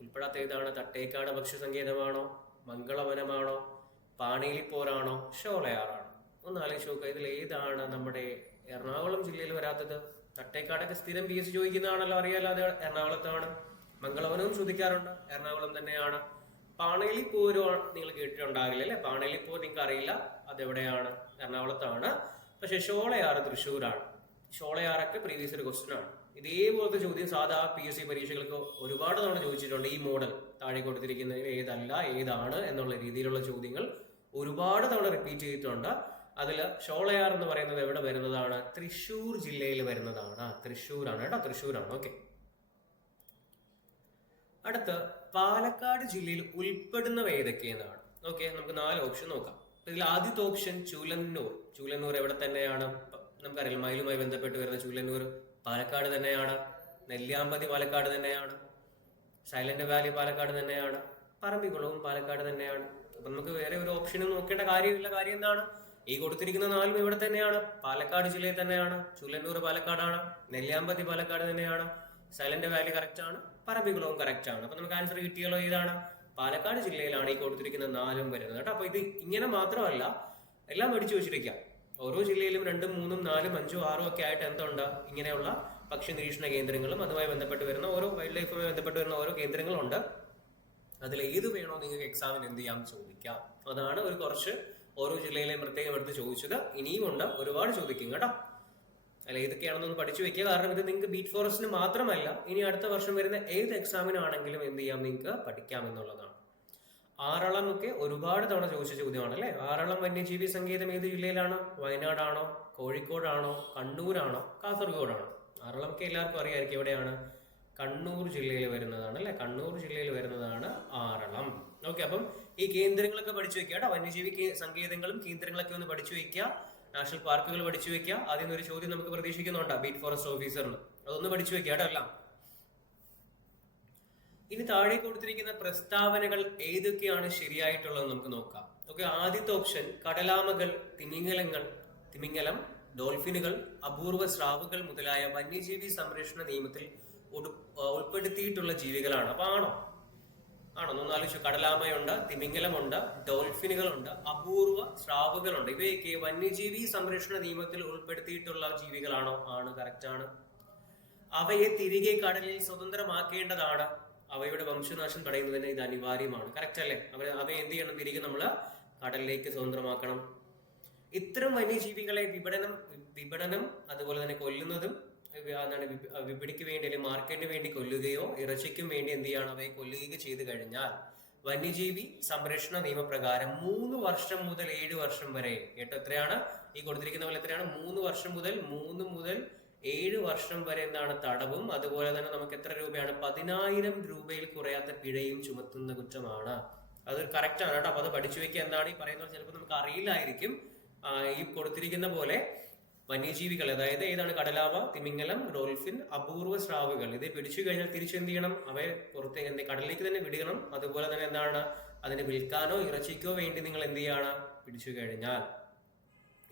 ഉൾപ്പെടാത്ത ഏതാണ്? തട്ടേക്കാട് പക്ഷി സങ്കേതമാണോ? മംഗളവനമാണോ? പാണേലിപ്പോരാണോ? ഷോളയാറാണോ? ഒന്ന് ആലോചിച്ച് നോക്കുക ഇതിൽ ഏതാണ് നമ്മുടെ എറണാകുളം ജില്ലയിൽ വരാത്തത്? തട്ടേക്കാടൊക്കെ സ്ഥിരം പി എസ് ചോദിക്കുന്നതാണല്ലോ അറിയാലോ അത് എറണാകുളത്താണ്. മംഗളവനവും ചോദിക്കാറുണ്ട്. എറണാകുളം തന്നെയാണ്. പാണേലിപ്പോരും നിങ്ങൾ കേട്ടിട്ടുണ്ടാകില്ല അല്ലെ? പാണേലിപ്പോ നിങ്ങൾക്ക് അറിയില്ല അതെവിടെയാണ്? എറണാകുളത്താണ്. പക്ഷെ ഷോളയാറ് തൃശ്ശൂരാണ്. ഷോളയാറൊക്കെ പ്രീവിയസ് ഒരു ക്വസ്റ്റ്യൻ ആണ്. ഇതേപോലത്തെ ചോദ്യം സാധാ പി എസ് സി പരീക്ഷകൾക്ക് ഒരുപാട് തവണ ചോദിച്ചിട്ടുണ്ട്. ഈ മോഡൽ താഴെ കൊടുത്തിരിക്കുന്നതിൽ ഏതല്ല ഏതാണ് എന്നുള്ള രീതിയിലുള്ള ചോദ്യങ്ങൾ ഒരുപാട് തവണ റിപ്പീറ്റ് ചെയ്തിട്ടുണ്ട്. അതിൽ ഷോളയാർ എന്ന് പറയുന്നത് എവിടെ വരുന്നതാണ്? തൃശൂർ ജില്ലയിൽ വരുന്നതാണ്. തൃശ്ശൂരാണ് കേട്ടോ തൃശ്ശൂരാണ്. ഓക്കെ. അടുത്ത് പാലക്കാട് ജില്ലയിൽ ഉൾപ്പെടുന്നവ ഏതൊക്കെയെന്നാണ്. ഓക്കെ നമുക്ക് നാല് ഓപ്ഷൻ നോക്കാം. ഇതിൽ ആദ്യത്തെ ഓപ്ഷൻ ചൂലന്നൂർ. ചൂലന്നൂർ എവിടെ തന്നെയാണ്? നമുക്കറിയാം മയിലുമായി ബന്ധപ്പെട്ട് വരുന്ന ചൂലന്നൂർ പാലക്കാട് തന്നെയാണ്. നെല്ലിയാമ്പതി പാലക്കാട് തന്നെയാണ്. സൈലന്റ് വാലി പാലക്കാട് തന്നെയാണ്. പറമ്പിക്കുളവും പാലക്കാട് തന്നെയാണ്. അപ്പൊ നമുക്ക് വേറെ ഒരു ഓപ്ഷനും നോക്കേണ്ട കാര്യമില്ല. കാര്യം എന്താണ്? ഈ കൊടുത്തിരിക്കുന്ന നാലും ഇവിടെ തന്നെയാണ്. പാലക്കാട് ജില്ലയിൽ തന്നെയാണ്. ചുല്ലന്നൂർ പാലക്കാടാണ്. നെല്ലിയാമ്പതി പാലക്കാട് തന്നെയാണ്. സൈലന്റ് വാലി കറക്റ്റ് ആണ്. പറമ്പിക്കുളവും കറക്റ്റ് ആണ്. അപ്പൊ നമുക്ക് ആൻസർ കിട്ടിയല്ലോ ഏതാണ്? പാലക്കാട് ജില്ലയിലാണ് ഈ കൊടുത്തിരിക്കുന്ന നാലും വരുന്നത് കേട്ടോ. അപ്പൊ ഇത് ഇങ്ങനെ മാത്രമല്ല എല്ലാം മേടിച്ചു വെച്ചിരിക്കാം. ഓരോ ജില്ലയിലും രണ്ടും മൂന്നും നാലും അഞ്ചും ആറും ഒക്കെ ആയിട്ട് എന്തുണ്ട്? ഇങ്ങനെയുള്ള പക്ഷി നിരീക്ഷണ കേന്ദ്രങ്ങളും അതുമായി ബന്ധപ്പെട്ട് വരുന്ന ഓരോ വൈൽഡ് ലൈഫുമായി ബന്ധപ്പെട്ട് വരുന്ന ഓരോ കേന്ദ്രങ്ങളുണ്ട്. അതിൽ ഏത് വേണോ നിങ്ങൾക്ക് എക്സാമിന് എന്ത് ചെയ്യാം ചോദിക്കാം. അതാണ് ഒരു കുറച്ച് ഓരോ ജില്ലയിലെയും പ്രത്യേകം എടുത്ത് ചോദിച്ചത്. ഇനിയും ഉണ്ട്. ഒരുപാട് ചോദിക്കും കേട്ടോ. അല്ല ഏതൊക്കെയാണെന്നൊന്ന് പഠിച്ചു വെക്കുക. കാരണം ഇത് നിങ്ങൾക്ക് ബീറ്റ് ഫോറസ്റ്റിന് മാത്രമല്ല ഇനി അടുത്ത വർഷം വരുന്ന ഏത് എക്സാമിനാണെങ്കിലും എന്ത് ചെയ്യാം നിങ്ങൾക്ക് പഠിക്കാം എന്നുള്ളതാണ് ആറളം ഒക്കെ ഒരുപാട് തവണ ചോദിച്ച ചോദ്യമാണ് അല്ലേ ആറളം വന്യജീവി സങ്കേതം ഏത് ജില്ലയിലാണ്? വയനാടാണോ? കോഴിക്കോടാണോ? കണ്ണൂരാണോ? കാസർഗോഡാണോ? ആറളം ഒക്കെ എല്ലാവർക്കും അറിയാമായിരിക്കും എവിടെയാണ്? കണ്ണൂർ ജില്ലയിൽ വരുന്നതാണ് അല്ലെ കണ്ണൂർ ജില്ലയിൽ വരുന്നതാണ് ആറളം. ഓക്കെ അപ്പം ഈ കേന്ദ്രങ്ങളൊക്കെ പഠിച്ചു വെക്കുക കേട്ടോ. വന്യജീവി സങ്കേതങ്ങളും കേന്ദ്രങ്ങളൊക്കെ ഒന്ന് പഠിച്ചു വെക്കുക. നാഷണൽ പാർക്കുകൾ പഠിച്ചു വെക്കുക. ആദ്യം ഒരു ചോദ്യം നമുക്ക് പ്രതീക്ഷിക്കുന്നുണ്ടോ? ബീറ്റ് ഫോറസ്റ്റ് ഓഫീസറിന് അതൊന്ന് പഠിച്ചു വെക്കുക കേട്ടോ എല്ലാം. ഇനി താഴെ കൊടുത്തിരിക്കുന്ന പ്രസ്താവനകൾ ഏതൊക്കെയാണ് ശരിയായിട്ടുള്ളത് നമുക്ക് നോക്കാം. ഓക്കെ ആദ്യത്തെ ഓപ്ഷൻ കടലാമകൾ തിമിംഗലങ്ങൾ തിമിംഗലം ഡോൾഫിനുകൾ അപൂർവ സ്രാവുകൾ മുതലായ വന്യജീവി സംരക്ഷണ നിയമത്തിൽ ഉൾപ്പെടുത്തിയിട്ടുള്ള ജീവികളാണ്. അപ്പൊ ആണോ? ആണോ? ഒന്നാലോചിച്ചു കടലാമയുണ്ട് തിമിംഗലമുണ്ട് ഡോൾഫിനുകളുണ്ട് അപൂർവ സ്രാവുകളുണ്ട്. ഇവയൊക്കെ വന്യജീവി സംരക്ഷണ നിയമത്തിൽ ഉൾപ്പെടുത്തിയിട്ടുള്ള ജീവികളാണോ? ആണ് കറക്റ്റ് ആണ്. അവയെ തിരികെ കടലിൽ സ്വതന്ത്രമാക്കേണ്ടതാണ്. അവയുടെ വംശനാശം തടയുന്നതിന് ഇത് അനിവാര്യമാണ്. കറക്റ്റ് അല്ലേ? അവരെ അവയെ എന്ത് ചെയ്യണം? തിരികെ നമ്മൾ കടലിലേക്ക് സ്വതന്ത്രമാക്കണം. ഇത്തരം വന്യജീവികളെ വിപണനം വിപണനം അതുപോലെ തന്നെ കൊല്ലുന്നതും എന്താണ് വിപ- വിപണിക്ക് വേണ്ടി അല്ലെങ്കിൽ മാർക്കറ്റിന് വേണ്ടി കൊല്ലുകയോ ഇറച്ചിക്കും വേണ്ടി എന്ത് ചെയ്യണം? അവയെ കൊല്ലുകയോ ചെയ്തു കഴിഞ്ഞാൽ വന്യജീവി സംരക്ഷണ നിയമപ്രകാരം മൂന്ന് വർഷം മുതൽ ഏഴ് വർഷം വരെ കേട്ടോ? എത്രയാണ്? ഈ കൊടുത്തിരിക്കുന്ന പോലെ എത്രയാണ്? മൂന്ന് വർഷം മുതൽ മൂന്ന് മുതൽ ഏഴ് വർഷം വരെ എന്താണ് തടവും. അതുപോലെ തന്നെ നമുക്ക് എത്ര രൂപയാണ്? പതിനായിരം രൂപയിൽ കുറയാത്ത പിഴയും ചുമത്തുന്ന കുറ്റമാണ്. അത് കറക്റ്റ് ആണ് കേട്ടോ. അപ്പൊ അത് പഠിച്ചു വെക്കുക എന്താണ് ഈ പറയുന്നത് ചിലപ്പോൾ നമുക്ക് അറിയില്ലായിരിക്കും. ഈ കൊടുത്തിരിക്കുന്ന പോലെ വന്യജീവികൾ അതായത് ഏതാണ് കടലാവ തിമിംഗലം ഡോൾഫിൻ അപൂർവ സ്രാവുകൾ. ഇത് പിടിച്ചു കഴിഞ്ഞാൽ തിരിച്ചു എന്ത് ചെയ്യണം അവയെ പുറത്തേക്ക് എന്ത് കടലിലേക്ക് തന്നെ വിടുകണം അതുപോലെ തന്നെ എന്താണ്? അതിനെ വിൽക്കാനോ ഇറച്ചിക്കോ വേണ്ടി നിങ്ങൾ എന്ത് ചെയ്യാണ് പിടിച്ചു കഴിഞ്ഞാൽ.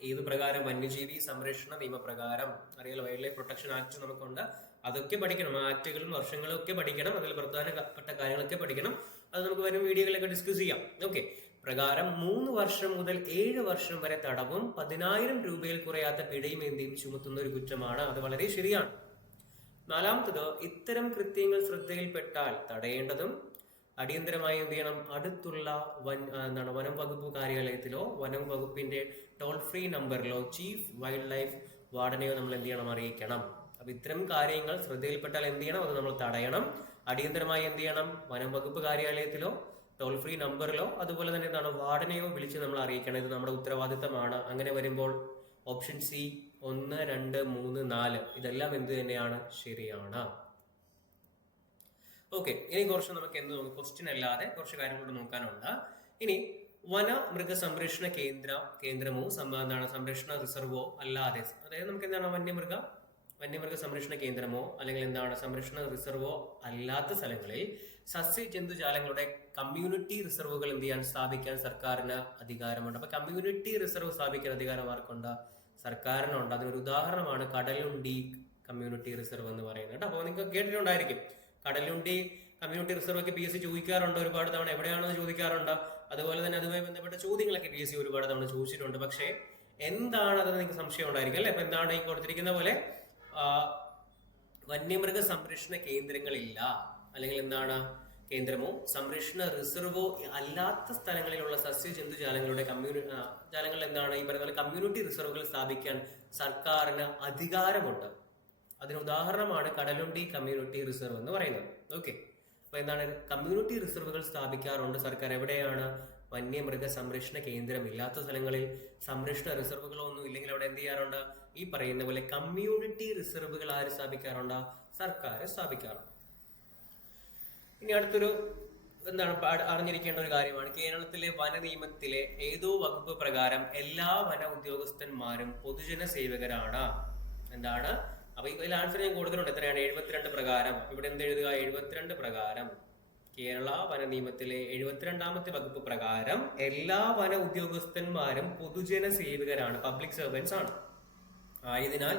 ഏത് പ്രകാരം? വന്യജീവി സംരക്ഷണ നിയമപ്രകാരം അറിയാലോ വൈൽഡ് ലൈഫ് പ്രൊട്ടക്ഷൻ ആക്ട് നമുക്കുണ്ട്. അതൊക്കെ പഠിക്കണം. ആക്ടുകളും വർഷങ്ങളും ഒക്കെ പഠിക്കണം. അതിൽ പ്രധാനപ്പെട്ട കാര്യങ്ങളൊക്കെ പഠിക്കണം. അത് നമുക്ക് വരും വീഡിയോകളൊക്കെ ഡിസ്കസ് ചെയ്യാം. ഓക്കെ പ്രകാരം മൂന്ന് വർഷം മുതൽ ഏഴ് വർഷം വരെ തടവും പതിനായിരം രൂപയിൽ കുറയാത്ത പിഴയും എന്തെയും ചുമത്തുന്ന ഒരു കുറ്റമാണ്. അത് വളരെ ശരിയാണ്. നാലാമത്തത് ഇത്തരം കൃത്യങ്ങൾ ശ്രദ്ധയിൽപ്പെട്ടാൽ തടയേണ്ടതും അടിയന്തരമായി എന്ത് ചെയ്യണം? അടുത്തുള്ള വൻ എന്താണ് വനം വകുപ്പ് കാര്യാലയത്തിലോ വനം വകുപ്പിന്റെ ടോൾ ഫ്രീ നമ്പറിലോ ചീഫ് വൈൽഡ് ലൈഫ് വാർഡനെയോ നമ്മൾ എന്ത് ചെയ്യണം? അറിയിക്കണം. അപ്പൊ ഇത്തരം കാര്യങ്ങൾ ശ്രദ്ധയിൽപ്പെട്ടാൽ എന്ത് ചെയ്യണം? അത് നമ്മൾ തടയണം. അടിയന്തരമായി എന്ത് ചെയ്യണം? വനം വകുപ്പ് കാര്യാലയത്തിലോ ടോൾ ഫ്രീ നമ്പറിലോ അതുപോലെ തന്നെ എന്താണ് വാർഡനെയോ വിളിച്ച് നമ്മൾ അറിയിക്കണം. ഇത് നമ്മുടെ ഉത്തരവാദിത്തമാണ്. അങ്ങനെ വരുമ്പോൾ ഓപ്ഷൻ സി ഒന്ന് രണ്ട് മൂന്ന് നാല് ഇതെല്ലാം എന്ത് തന്നെയാണ്? ശരിയാണ്. ഓക്കെ ഇനി കുറച്ച് നമുക്ക് എന്ത് നോക്കാം? ക്വസ്റ്റ്യൻ അല്ലാതെ കുറച്ച് കാര്യങ്ങൾ നോക്കാനുണ്ട്. ഇനി വന മൃഗ സംരക്ഷണ കേന്ദ്ര കേന്ദ്രമോ എന്താണ് സംരക്ഷണ റിസർവോ അല്ലാതെ അതായത് നമുക്ക് എന്താണ് വന്യമൃഗ? വന്യമൃഗ സംരക്ഷണ കേന്ദ്രമോ അല്ലെങ്കിൽ എന്താണ് സംരക്ഷണ റിസർവോ അല്ലാത്ത സ്ഥലങ്ങളിൽ സസ്യ ജന്തുജാലങ്ങളുടെ കമ്മ്യൂണിറ്റി റിസർവുകൾ എന്ത് ചെയ്യാൻ സ്ഥാപിക്കാൻ സർക്കാരിന് അധികാരമുണ്ട്? അപ്പൊ കമ്മ്യൂണിറ്റി റിസർവ് സ്ഥാപിക്കാൻ അധികാരം ആർക്കുണ്ട്? സർക്കാരിനുണ്ട്. അതിനൊരു ഉദാഹരണമാണ് കടലുണ്ടി കമ്മ്യൂണിറ്റി റിസർവ് എന്ന് പറയുന്നത് കേട്ടോ. അപ്പോൾ നിങ്ങൾക്ക് കേട്ടിട്ടുണ്ടായിരിക്കും. കടലുണ്ടി കമ്മ്യൂണിറ്റി റിസർവ് ഒക്കെ പി എസ് സി ചോദിക്കാറുണ്ട് ഒരുപാട് തവണ. എവിടെയാണെന്ന് ചോദിക്കാറുണ്ട്. അതുപോലെ തന്നെ അതുമായി ബന്ധപ്പെട്ട ചോദ്യങ്ങളൊക്കെ പി എസ് സി ഒരുപാട് തവണ ചോദിച്ചിട്ടുണ്ട്. പക്ഷേ എന്താണ് അതെന്ന് നിങ്ങൾക്ക് സംശയം ഉണ്ടായിരിക്കും അല്ലെ? അപ്പൊ എന്താണ് ഈ കൊടുത്തിരിക്കുന്ന പോലെ വന്യമൃഗ സംരക്ഷണ കേന്ദ്രങ്ങളില്ല. അല്ലെങ്കിൽ എന്താണ്? കേന്ദ്രമോ? സംരക്ഷണ റിസർവോ അല്ലാത്ത സ്ഥലങ്ങളിലുള്ള സസ്യ ജന്തുജാലങ്ങളുടെ കമ്മ്യൂണി ജാലങ്ങൾ എന്താണ്? ഈ പറയുന്ന കമ്മ്യൂണിറ്റി റിസർവുകൾ സ്ഥാപിക്കാൻ സർക്കാരിന് അധികാരമുണ്ട്. അതിന് ഉദാഹരണമാണ് കടലുണ്ടി കമ്മ്യൂണിറ്റി റിസർവ് എന്ന് പറയുന്നത്. ഓക്കെ. അപ്പൊ എന്താണ്? കമ്മ്യൂണിറ്റി റിസർവുകൾ സ്ഥാപിക്കാറുണ്ട് സർക്കാർ. എവിടെയാണ്? വന്യമൃഗ സംരക്ഷണ കേന്ദ്രം ഇല്ലാത്ത സ്ഥലങ്ങളിൽ സംരക്ഷണ റിസർവുകളോ ഒന്നും ഇല്ലെങ്കിൽ അവിടെ എന്ത് ചെയ്യാറുണ്ട്? ഈ പറയുന്ന പോലെ കമ്മ്യൂണിറ്റി റിസർവുകൾ ആര് സ്ഥാപിക്കാറുണ്ട്? സർക്കാർ സ്ഥാപിക്കാറുണ്ട്. ഇനി അടുത്തൊരു എന്താണ് അറിഞ്ഞിരിക്കേണ്ട ഒരു കാര്യമാണ്. കേരളത്തിലെ വന നിയമത്തിലെ ഏതോ വകുപ്പ് പ്രകാരം എല്ലാ വന ഉദ്യോഗസ്ഥന്മാരും പൊതുജന സേവകരാണ്. എന്താണ്? അപ്പൊ ഇതിൽ ആൻസർ ഞാൻ കൊടുത്തിട്ടുണ്ട്. എത്രയാണ്? എഴുപത്തിരണ്ട് പ്രകാരം. ഇവിടെ എന്ത് എഴുതുക എഴുപത്തിരണ്ട് പ്രകാരം. കേരള വന നിയമത്തിലെ എഴുപത്തിരണ്ടാമത്തെ വകുപ്പ് പ്രകാരം എല്ലാ വന ഉദ്യോഗസ്ഥന്മാരും പൊതുജന സേവകരാണ് പബ്ലിക് സർവൻസ് ആണ്. ആയതിനാൽ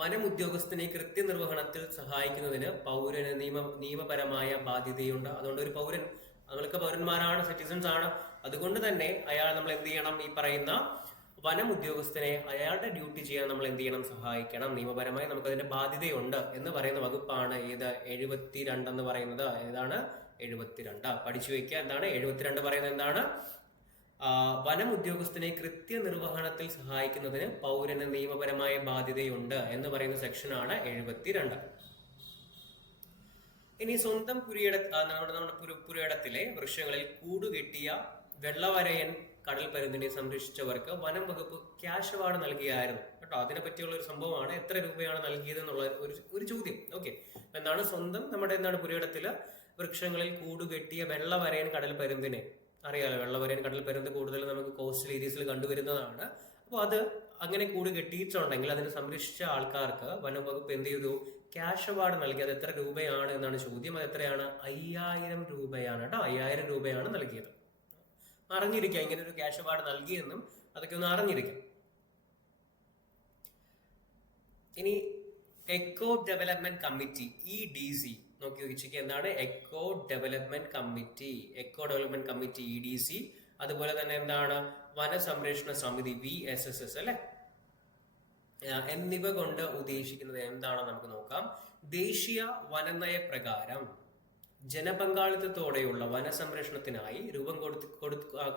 വനം ഉദ്യോഗസ്ഥനെ കൃത്യനിർവഹണത്തിൽ സഹായിക്കുന്നതിന് പൗരന് നിയമ നിയമപരമായ ബാധ്യതയുണ്ട്. അതുകൊണ്ട് ഒരു പൗരൻ നമ്മളൊക്കെ പൗരന്മാരാണ് സിറ്റിസൺസ് ആണ്. അതുകൊണ്ട് തന്നെ അയാൾ നമ്മൾ എന്ത് ചെയ്യണം? ഈ പറയുന്ന വനം ഉദ്യോഗസ്ഥനെ അയാളുടെ ഡ്യൂട്ടി ചെയ്യാൻ നമ്മൾ എന്ത് ചെയ്യണം? സഹായിക്കണം. നിയമപരമായി നമുക്ക് അതിന്റെ ബാധ്യതയുണ്ട് എന്ന് പറയുന്ന വകുപ്പാണ് ഏത് എഴുപത്തി എന്ന് പറയുന്നത്. ഏതാണ്? എഴുപത്തിരണ്ട്. പഠിച്ചു വയ്ക്കുക. എന്താണ്? എഴുപത്തിരണ്ട് പറയുന്നത് എന്താണ്? വനം ഉദ്യോഗസ്ഥനെ കൃത്യനിർവഹണത്തിൽ സഹായിക്കുന്നതിന് പൗരന് നിയമപരമായ ബാധ്യതയുണ്ട് എന്ന് പറയുന്ന സെക്ഷനാണ് എഴുപത്തിരണ്ട്. ഇനി സ്വന്തം പുരയിട നമ്മുടെ നമ്മുടെ പുര- പുരയിടത്തിലെ വൃക്ഷങ്ങളിൽ കൂടുകെട്ടിയ വെള്ളവരയൻ കടൽ പരുന്തിനെ സംരക്ഷിച്ചവർക്ക് വനം വകുപ്പ് ക്യാഷ് അവാർഡ് നൽകിയായിരുന്നു. കേട്ടോ അതിനെ പറ്റിയുള്ള ഒരു സംഭവമാണ് എത്ര രൂപയാണ് നൽകിയത് എന്നുള്ള ഒരു ഒരു ചോദ്യം. ഓക്കെ. എന്താണ്? സ്വന്തം നമ്മുടെ എന്താണ് പുരയിടത്തിൽ വൃക്ഷങ്ങളിൽ കൂട് കെട്ടിയ വെള്ളവരയൻ കടൽ പരുന്തിനെ. അറിയാലോ വെള്ളവരയൻ കടൽ പരുന്ത് കൂടുതൽ നമുക്ക് കോസ്റ്റൽ ഏരിയസിൽ കണ്ടുവരുന്നതാണ്. അപ്പോൾ അത് അങ്ങനെ കൂട് കെട്ടിയിട്ടുണ്ടെങ്കിൽ അതിനെ സംരക്ഷിച്ച ആൾക്കാർക്ക് വനം വകുപ്പ് എന്ത് ചെയ്തു? ക്യാഷ് അവാർഡ് നൽകി. അത് എത്ര രൂപയാണ് എന്നാണ് ചോദ്യം. അത് എത്രയാണ്? അയ്യായിരം രൂപയാണ് കേട്ടോ. അയ്യായിരം രൂപയാണ് നൽകിയത്. അറിഞ്ഞിരിക്കുക ഇങ്ങനെ ഒരു ക്യാഷ് അവാർഡ് നൽകിയെന്നും അതൊക്കെ ഒന്ന് അറിഞ്ഞിരിക്കും. ഇനി eco development committee E D C നോക്കി വെച്ചിരിക്കുക എന്താണ്? Eco development committee eco development committee E D C അതുപോലെ തന്നെ എന്താണ്? വനസംരക്ഷണ സമിതി വി എസ് എസ് എസ് അല്ലെ? എന്നിവ കൊണ്ട് ഉദ്ദേശിക്കുന്നത് എന്താണെന്ന് നമുക്ക് നോക്കാം. ദേശീയ വനനയ പ്രകാരം ജനപങ്കാളിത്തത്തോടെയുള്ള വനസംരക്ഷണത്തിനായി രൂപം കൊടുത്ത്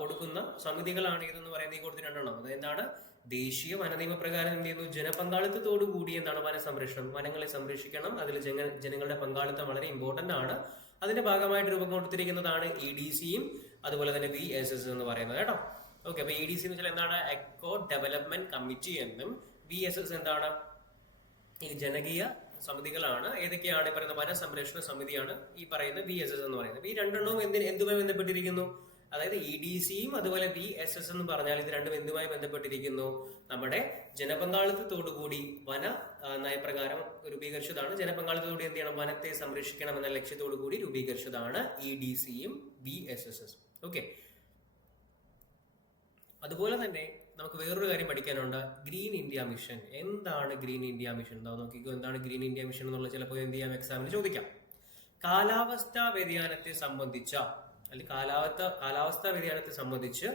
കൊടുക്കുന്ന സമിതികളാണ് ഇതെന്ന് പറയുന്നത്? ഈ കൊടുത്ത് രണ്ടെണ്ണം. അത് എന്താണ്? ദേശീയ വനനിയമപ്രകാരം എന്ത് ചെയ്യുന്നു? ജനപങ്കാളിത്തത്തോടു കൂടി എന്താണ് വനസംരക്ഷണം വനങ്ങളെ സംരക്ഷിക്കണം. അതിൽ ജന ജനങ്ങളുടെ പങ്കാളിത്തം വളരെ ഇമ്പോർട്ടന്റ് ആണ്. അതിന്റെ ഭാഗമായിട്ട് രൂപം കൊടുത്തിരിക്കുന്നതാണ് ഇ ഡി സിയും അതുപോലെ തന്നെ ബി എസ് എസ് എന്ന് പറയുന്നത് കേട്ടോ. ഓക്കെ അപ്പൊ ഇ ഡി സി എന്ന് വെച്ചാൽ എന്താണ്? എക്കോ ഡെവലപ്മെന്റ് കമ്മിറ്റി എന്നും ബി എസ് എസ് എന്താണ്? ഈ ജനകീയ സമിതികളാണ്. ഏതൊക്കെയാണ് പറയുന്ന വനസംരക്ഷണ സമിതിയാണ് ഈ പറയുന്ന ബി എസ് എസ് എന്ന് പറയുന്നത്. ഈ രണ്ടെണ്ണവും എന്തിന് എന്തുമായി ബന്ധപ്പെട്ടിരിക്കുന്നു? അതായത് ഇ ഡി സിയും അതുപോലെ വി എസ് എസ് എന്ന് പറഞ്ഞാൽ ഇത് രണ്ടും എന്തുമായി ബന്ധപ്പെട്ടിരിക്കുന്നു? നമ്മുടെ ജനപങ്കാളിത്തത്തോടുകൂടി വന നയപ്രകാരം രൂപീകരിച്ചതാണ്. ജനപങ്കാളിത്തത്തോടെ എന്ത് ചെയ്യണം? വനത്തെ സംരക്ഷിക്കണം എന്ന ലക്ഷ്യത്തോടു കൂടി രൂപീകരിച്ചതാണ് ഇ ഡി സിയും V S S S okay അതുപോലെ തന്നെ നമുക്ക് വേറൊരു കാര്യം പഠിക്കാനുണ്ട്. ഗ്രീൻ ഇന്ത്യ മിഷൻ എന്താണ് ഗ്രീൻ ഇന്ത്യ മിഷൻ എന്താ നോക്കിക്കോ എന്താണ് ഗ്രീൻ ഇന്ത്യ മിഷൻ എന്നുള്ളത് ചിലപ്പോൾ എന്ത് ചെയ്യാം? എക്സാമിന് ചോദിക്കാം. കാലാവസ്ഥാ വ്യതിയാനത്തെ സംബന്ധിച്ച അല്ലെങ്കിൽ കാലാവസ്ഥ കാലാവസ്ഥാ വ്യതിയാനത്തെ സംബന്ധിച്ച്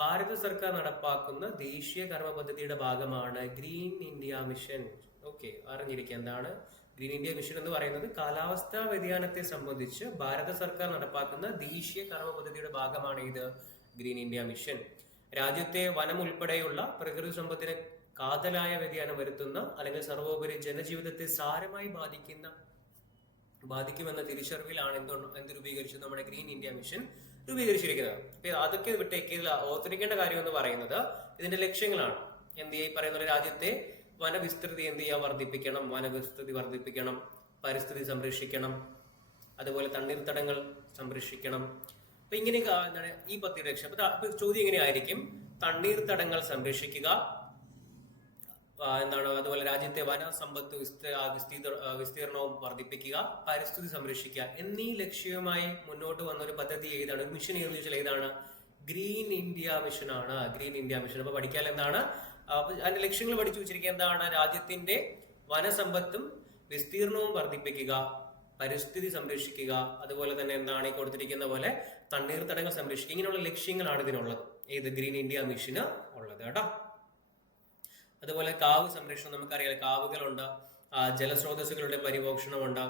ഭാരത സർക്കാർ നടപ്പാക്കുന്ന ദേശീയ കർമ്മ പദ്ധതിയുടെ ഭാഗമാണ് ഗ്രീൻ ഇന്ത്യ മിഷൻ ഓക്കെ അറിഞ്ഞിരിക്കുക. എന്താണ്? ഗ്രീൻ ഇന്ത്യ മിഷൻ എന്ന് പറയുന്നത് കാലാവസ്ഥാ വ്യതിയാനത്തെ സംബന്ധിച്ച് ഭാരത സർക്കാർ നടപ്പാക്കുന്ന ദേശീയ കർമ്മ പദ്ധതിയുടെ ഭാഗമാണ് ഇത്. ഗ്രീൻ ഇന്ത്യ മിഷൻ രാജ്യത്തെ വനം ഉൾപ്പെടെയുള്ള പ്രകൃതി സമ്പത്തിന് കാതലായ വ്യതിയാനം വരുത്തുന്ന അല്ലെങ്കിൽ സർവോപരി ജനജീവിതത്തെ സാരമായി ബാധിക്കുന്ന ബാധിക്കുമെന്ന തിരിച്ചറിവിലാണ് എന്തുകൊണ്ട് എന്ത് രൂപീകരിച്ചത് നമ്മുടെ ഗ്രീൻ ഇന്ത്യ മിഷൻ രൂപീകരിച്ചിരിക്കുന്നത്. അപ്പൊ അതൊക്കെ വിട്ടേക്ക് ഇതിൽ ഓർത്തിരിക്കേണ്ട കാര്യം എന്ന് പറയുന്നത് ഇതിന്റെ ലക്ഷ്യങ്ങളാണ്. എന്ത് ഈ പറയുന്ന രാജ്യത്തെ വനവിസ്തൃതി എന്ത് ചെയ്യാൻ വർദ്ധിപ്പിക്കണം വനവിസ്തൃതി വർദ്ധിപ്പിക്കണം പരിസ്ഥിതി സംരക്ഷിക്കണം അതുപോലെ തണ്ണീർത്തടങ്ങൾ സംരക്ഷിക്കണം. അപ്പൊ ഇങ്ങനെയൊക്കെ എന്താണ് ഈ പദ്ധതിയുടെ ലക്ഷ്യം. അപ്പൊ ചോദ്യം എങ്ങനെയായിരിക്കും തണ്ണീർത്തടങ്ങൾ സംരക്ഷിക്കുക എന്താണ് അതുപോലെ രാജ്യത്തെ വന സമ്പത്ത് വിസ്ത- ആ, വിസ്തീത- ആ, വിസ്തീർണവും വർദ്ധിപ്പിക്കുക പരിസ്ഥിതി സംരക്ഷിക്കുക എന്നീ ലക്ഷ്യവുമായി മുന്നോട്ട് വന്ന ഒരു പദ്ധതി ഏതാണ്? മിഷൻ ഏതെന്ന് ചോദിച്ചാൽ ഏതാണ്? ഗ്രീൻ ഇന്ത്യ മിഷൻ ആണ്. ഗ്രീൻ ഇന്ത്യ മിഷൻ അപ്പൊ പഠിക്കാൻ എന്താണ്? അതിന്റെ ലക്ഷ്യങ്ങൾ പഠിച്ചു വെച്ചിരിക്കുക. എന്താണ്? രാജ്യത്തിന്റെ വനസമ്പത്തും വിസ്തീർണവും വർദ്ധിപ്പിക്കുക പരിസ്ഥിതി സംരക്ഷിക്കുക. അതുപോലെ തന്നെ എന്താണ് ഈ കൊടുത്തിരിക്കുന്ന പോലെ തണ്ണീർത്തടങ്ങൾ സംരക്ഷിക്കുക. ഇങ്ങനെയുള്ള ലക്ഷ്യങ്ങളാണ് ഇതിനുള്ളത്. ഏത്? ഗ്രീൻ ഇന്ത്യ മിഷന് ഉള്ളത്. കേട്ടോ. അതുപോലെ കാവ് സംരക്ഷണം നമുക്കറിയാം കാവുകളുണ്ട് ജലസ്രോതസ്സുകളുടെ പരിപോഷണമുണ്ട്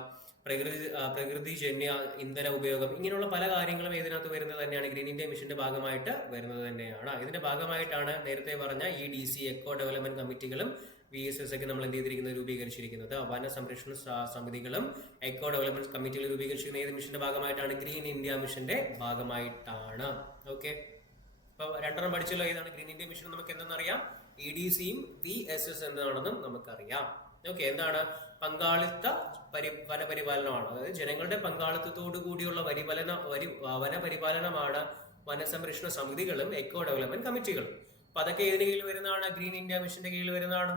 പ്രകൃതി പ്രകൃതിജന്യ ഇന്ധന ഉപയോഗം ഇങ്ങനെയുള്ള പല കാര്യങ്ങളും ഇതിനകത്ത് വരുന്നത് തന്നെയാണ്. ഗ്രീൻ ഇന്ത്യ മിഷന്റെ ഭാഗമായിട്ട് വരുന്നത് തന്നെയാണ്. ഇതിന്റെ ഭാഗമായിട്ടാണ് നേരത്തെ പറഞ്ഞ ഈ ഡി സി എക്കോ ഡെവലപ്മെന്റ് കമ്മിറ്റികളും വി എസ് എസ് ഒക്കെ നമ്മൾ എന്ത് ചെയ്തിരിക്കുന്നത് രൂപീകരിച്ചിരിക്കുന്നത്. വന സംരക്ഷണ സമിതികളും എക്കോ ഡെവലപ്മെന്റ് കമ്മിറ്റികൾ രൂപീകരിച്ചിരിക്കുന്ന ഏത് മിഷന്റെ ഭാഗമായിട്ടാണ്? ഗ്രീൻ ഇന്ത്യ മിഷന്റെ ഭാഗമായിട്ടാണ്. ഓക്കെ അപ്പൊ രണ്ടെണ്ണം പഠിച്ചല്ലോ ഏതാണ് ഗ്രീൻ ഇന്ത്യ മിഷൻ നമുക്ക് എന്തെന്നറിയാം? ഇ ഡി സിയും വി എസ് എസ് എന്താണെന്നും നമുക്കറിയാം. ഓക്കെ എന്താണ്? പങ്കാളിത്ത പരി വനപരിപാലനമാണ്. അതായത് ജനങ്ങളുടെ പങ്കാളിത്തത്തോടു കൂടിയുള്ള പരിപാലന വനപരിപാലനമാണ് വനസംരക്ഷണ സമിതികളും എക്കോ ഡെവലപ്മെന്റ് കമ്മിറ്റികളും അപ്പൊ അതൊക്കെ ഏതിന് കീഴിൽ വരുന്നതാണ്? ഗ്രീൻ ഇന്ത്യ മിഷന്റെ കീഴിൽ വരുന്നതാണ്.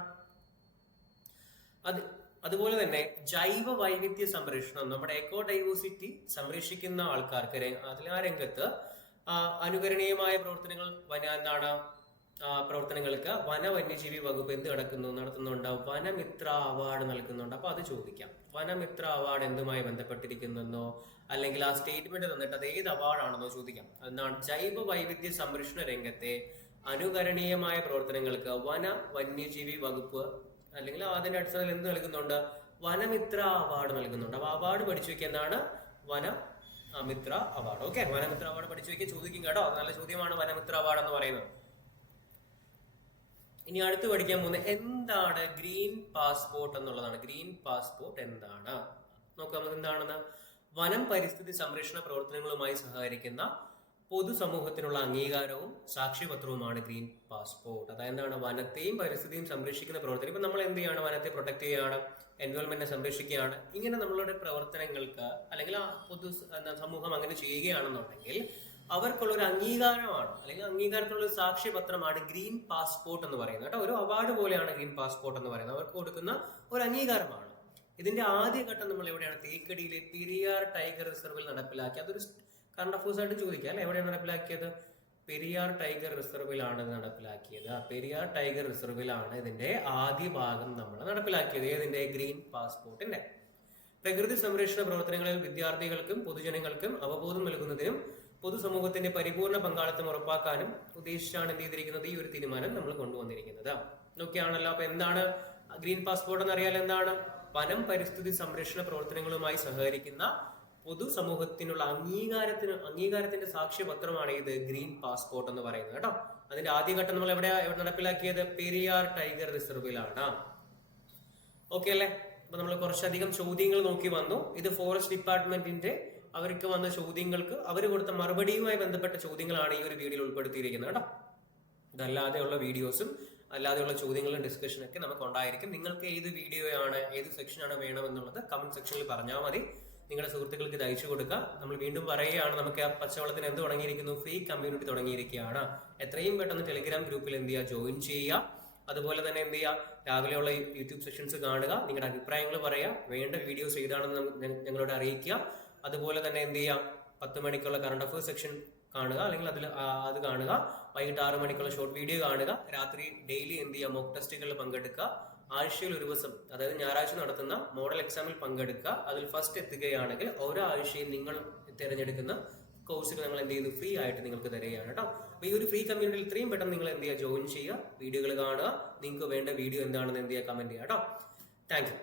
അത് അതുപോലെ തന്നെ ജൈവ വൈവിധ്യ സംരക്ഷണം. നമ്മുടെ എക്കോ ഡൈവേഴ്സിറ്റി സംരക്ഷിക്കുന്ന ആൾക്കാർക്ക് അതിൽ ആ രംഗത്ത് അനുകരണീയമായ പ്രവർത്തനങ്ങൾ എന്താണ്? പ്രവർത്തനങ്ങൾക്ക് വന വന്യജീവി വകുപ്പ് എന്ത് നടക്കുന്നു നടത്തുന്നുണ്ട്? വനമിത്ര അവാർഡ് നൽകുന്നുണ്ട്. അപ്പൊ അത് ചോദിക്കാം. വനമിത്ര അവാർഡ് എന്തുമായി ബന്ധപ്പെട്ടിരിക്കുന്നെന്നോ അല്ലെങ്കിൽ ആ സ്റ്റേറ്റ്മെന്റ് തന്നിട്ട് അത് ഏത് അവാർഡാണെന്നോ ചോദിക്കാം. എന്നാണ് ജൈവ വൈവിധ്യ സംരക്ഷണ രംഗത്തെ അനുകരണീയമായ പ്രവർത്തനങ്ങൾക്ക് വന വന്യജീവി വകുപ്പ് അല്ലെങ്കിൽ അതിന്റെ അടിസ്ഥാനത്തിൽ എന്ത് നൽകുന്നുണ്ട്? വനമിത്ര അവാർഡ് നൽകുന്നുണ്ട്. അപ്പൊ അവാർഡ് പഠിച്ചു വെക്കുക എന്താണ്? Vanamitra award. Okay Vanamitra award പഠിച്ചു വെക്കാൻ ചോദിക്കും കേട്ടോ. നല്ല ചോദ്യമാണ്. വനമിത്ര അവാർഡ് എന്ന് പറയുന്നത്. ഇനി അടുത്ത് പഠിക്കാൻ പോകുന്നത് എന്താണ് ഗ്രീൻ പാസ്പോർട്ട് എന്നുള്ളതാണ്. ഗ്രീൻ പാസ്പോർട്ട് എന്താണ്? നോക്കാം നമുക്ക് എന്താണെന്ന്. വനം പരിസ്ഥിതി സംരക്ഷണ പ്രവർത്തനങ്ങളുമായി സഹകരിക്കുന്ന പൊതുസമൂഹത്തിനുള്ള അംഗീകാരവും സാക്ഷ്യപത്രവുമാണ് ഗ്രീൻ പാസ്പോർട്ട്. അതായത് എന്താണ്? വനത്തെയും പരിസ്ഥിതിയും സംരക്ഷിക്കുന്ന പ്രവർത്തനം. ഇപ്പൊ നമ്മൾ എന്ത് ചെയ്യാണ്? വനത്തെ പ്രൊട്ടക്ട് ചെയ്യുകയാണ് എൻവയോൺമെന്റിനെ സംരക്ഷിക്കുകയാണ്. ഇങ്ങനെ നമ്മളുടെ പ്രവർത്തനങ്ങൾക്ക് അല്ലെങ്കിൽ ആ പൊതു സമൂഹം അങ്ങനെ ചെയ്യുകയാണെന്നുണ്ടെങ്കിൽ അവർക്കുള്ള ഒരു അംഗീകാരമാണ്. അല്ലെങ്കിൽ അംഗീകാരത്തിനുള്ള ഒരു സാക്ഷ്യപത്രമാണ് ഗ്രീൻ പാസ്പോർട്ട് എന്ന് പറയുന്നത്. കേട്ടോ ഒരു അവാർഡ് പോലെയാണ് ഗ്രീൻ പാസ്പോർട്ട് എന്ന് പറയുന്നത്. അവർക്ക് കൊടുക്കുന്ന ഒരു അംഗീകാരമാണ്. ഇതിന്റെ ആദ്യഘട്ടം നമ്മൾ എവിടെയാണ് തേക്കടിയിലെ പെരിയാർ ടൈഗർ റിസർവിൽ നടപ്പിലാക്കി അതൊരു കറണ്ട് അഫേഴ്സ് ആയിട്ട് ചോദിക്കാം അല്ലെ? എവിടെയാണ് നടപ്പിലാക്കിയത്? പെരിയാർ ടൈഗർ റിസർവിലാണ് നടപ്പിലാക്കിയത്. ആ പെരിയാർ ടൈഗർ റിസർവിലാണ് ഇതിന്റെ ആദ്യ ഭാഗം നമ്മൾ നടപ്പിലാക്കിയത്. ഏതിന്റെ? ഗ്രീൻ പാസ്പോർട്ടിന്റെ. പ്രകൃതി സംരക്ഷണ പ്രവർത്തനങ്ങളിൽ വിദ്യാർത്ഥികൾക്കും പൊതുജനങ്ങൾക്കും അവബോധം നൽകുന്നതിനും പൊതുസമൂഹത്തിന്റെ പരിപൂർണ പങ്കാളിത്തം ഉറപ്പാക്കാനും ഉദ്ദേശിച്ചാണ് എന്ത് ചെയ്തിരിക്കുന്നത് ഈ ഒരു തീരുമാനം നമ്മൾ കൊണ്ടുവന്നിരിക്കുന്നത്. നോക്കിയാണല്ലോ അപ്പൊ എന്താണ് ഗ്രീൻ പാസ്പോർട്ട് എന്നറിയാൽ എന്താണ്? വനം പരിസ്ഥിതി സംരക്ഷണ പ്രവർത്തനങ്ങളുമായി സഹകരിക്കുന്ന പൊതുസമൂഹത്തിനുള്ള അംഗീകാരത്തിന് അംഗീകാരത്തിന്റെ സാക്ഷ്യപത്രമാണ് ഇത് ഗ്രീൻ പാസ്പോർട്ട് എന്ന് പറയുന്നത് കേട്ടോ. അതിന്റെ ആദ്യഘട്ടം നമ്മൾ എവിടെ നടപ്പിലാക്കിയത്? പെരിയാർ ടൈഗർ റിസർവിലാണ്. ഓക്കെ അല്ലേ? അപ്പൊ നമ്മൾ കുറച്ചധികം ചോദ്യങ്ങൾ നോക്കി വന്നു. ഇത് ഫോറസ്റ്റ് ഡിപ്പാർട്ട്മെന്റിന്റെ അവർക്ക് വന്ന ചോദ്യങ്ങൾക്ക് അവർ കൊടുത്ത മറുപടിയുമായി ബന്ധപ്പെട്ട ചോദ്യങ്ങളാണ് ഈ ഒരു വീഡിയോയിൽ ഉൾപ്പെടുത്തിയിരിക്കുന്നത് കേട്ടോ. ഇതല്ലാതെയുള്ള വീഡിയോസും അല്ലാതെയുള്ള ചോദ്യങ്ങളും ഡിസ്കഷനും ഒക്കെ നമുക്ക് ഉണ്ടായിരിക്കും നിങ്ങൾക്ക് ഏത് വീഡിയോയാണ് ഏത് സെക്ഷനാണ് വേണമെന്നുള്ളത് കമന്റ് സെക്ഷനിൽ പറഞ്ഞാൽ മതി. നിങ്ങളുടെ സുഹൃത്തുക്കൾക്ക് ഇത് അയച്ചു കൊടുക്കുക. നമ്മൾ വീണ്ടും പറയുകയാണ് നമുക്ക് ആ പച്ചവെള്ളത്തിന് എന്ത് തുടങ്ങിയിരിക്കുന്നു? ഫ്രീ കമ്മ്യൂണിറ്റി തുടങ്ങിയിരിക്കുകയാണ്. എത്രയും പെട്ടെന്ന് ടെലിഗ്രാം ഗ്രൂപ്പിൽ എന്ത് ചെയ്യുക? ജോയിൻ ചെയ്യുക. അതുപോലെ തന്നെ എന്ത് ചെയ്യുക? രാവിലെയുള്ള യൂട്യൂബ് സെഷൻസ് കാണുക. നിങ്ങളുടെ അഭിപ്രായങ്ങൾ പറയുക. വേണ്ട വീഡിയോസ് ഏതാണെന്ന് ഞങ്ങളോട് അറിയിക്കുക. അതുപോലെ തന്നെ എന്ത് ചെയ്യാം? പത്ത് മണിക്കുള്ള കറണ്ട് അഫയേഴ്സ് സെക്ഷൻ കാണുക അല്ലെങ്കിൽ അതിൽ അത് കാണുക. വൈകിട്ട് ആറ് മണിക്കുള്ള ഷോർട്ട് വീഡിയോ കാണുക. രാത്രി ഡെയിലി എന്ത് ചെയ്യുക മോക്ക് ടെസ്റ്റുകളിൽ പങ്കെടുക്കുക. ആഴ്ചയിൽ ഒരു ദിവസം അതായത് ഞായറാഴ്ച നടത്തുന്ന മോഡൽ എക്സാമിൽ പങ്കെടുക്കുക. അതിൽ ഫസ്റ്റ് എത്തുകയാണെങ്കിൽ ഓരോ ആഴ്ചയും നിങ്ങൾ തിരഞ്ഞെടുക്കുന്ന കോഴ്സുകൾ ഞങ്ങൾ എന്ത് ചെയ്യുന്നു? ഫ്രീ ആയിട്ട് നിങ്ങൾക്ക് തരികയാണ് കേട്ടോ. അപ്പോൾ ഈ ഒരു ഫ്രീ കമ്മ്യൂണിറ്റിയിൽ ഇത്രയും പെട്ടെന്ന് നിങ്ങൾ എന്ത് ചെയ്യുക? ജോയിൻ ചെയ്യുക. വീഡിയോകൾ കാണുക. നിങ്ങൾക്ക് വേണ്ട വീഡിയോ എന്താണെന്ന് എന്ത് ചെയ്യുക? കമന്റ് ചെയ്യുക കേട്ടോ. താങ്ക്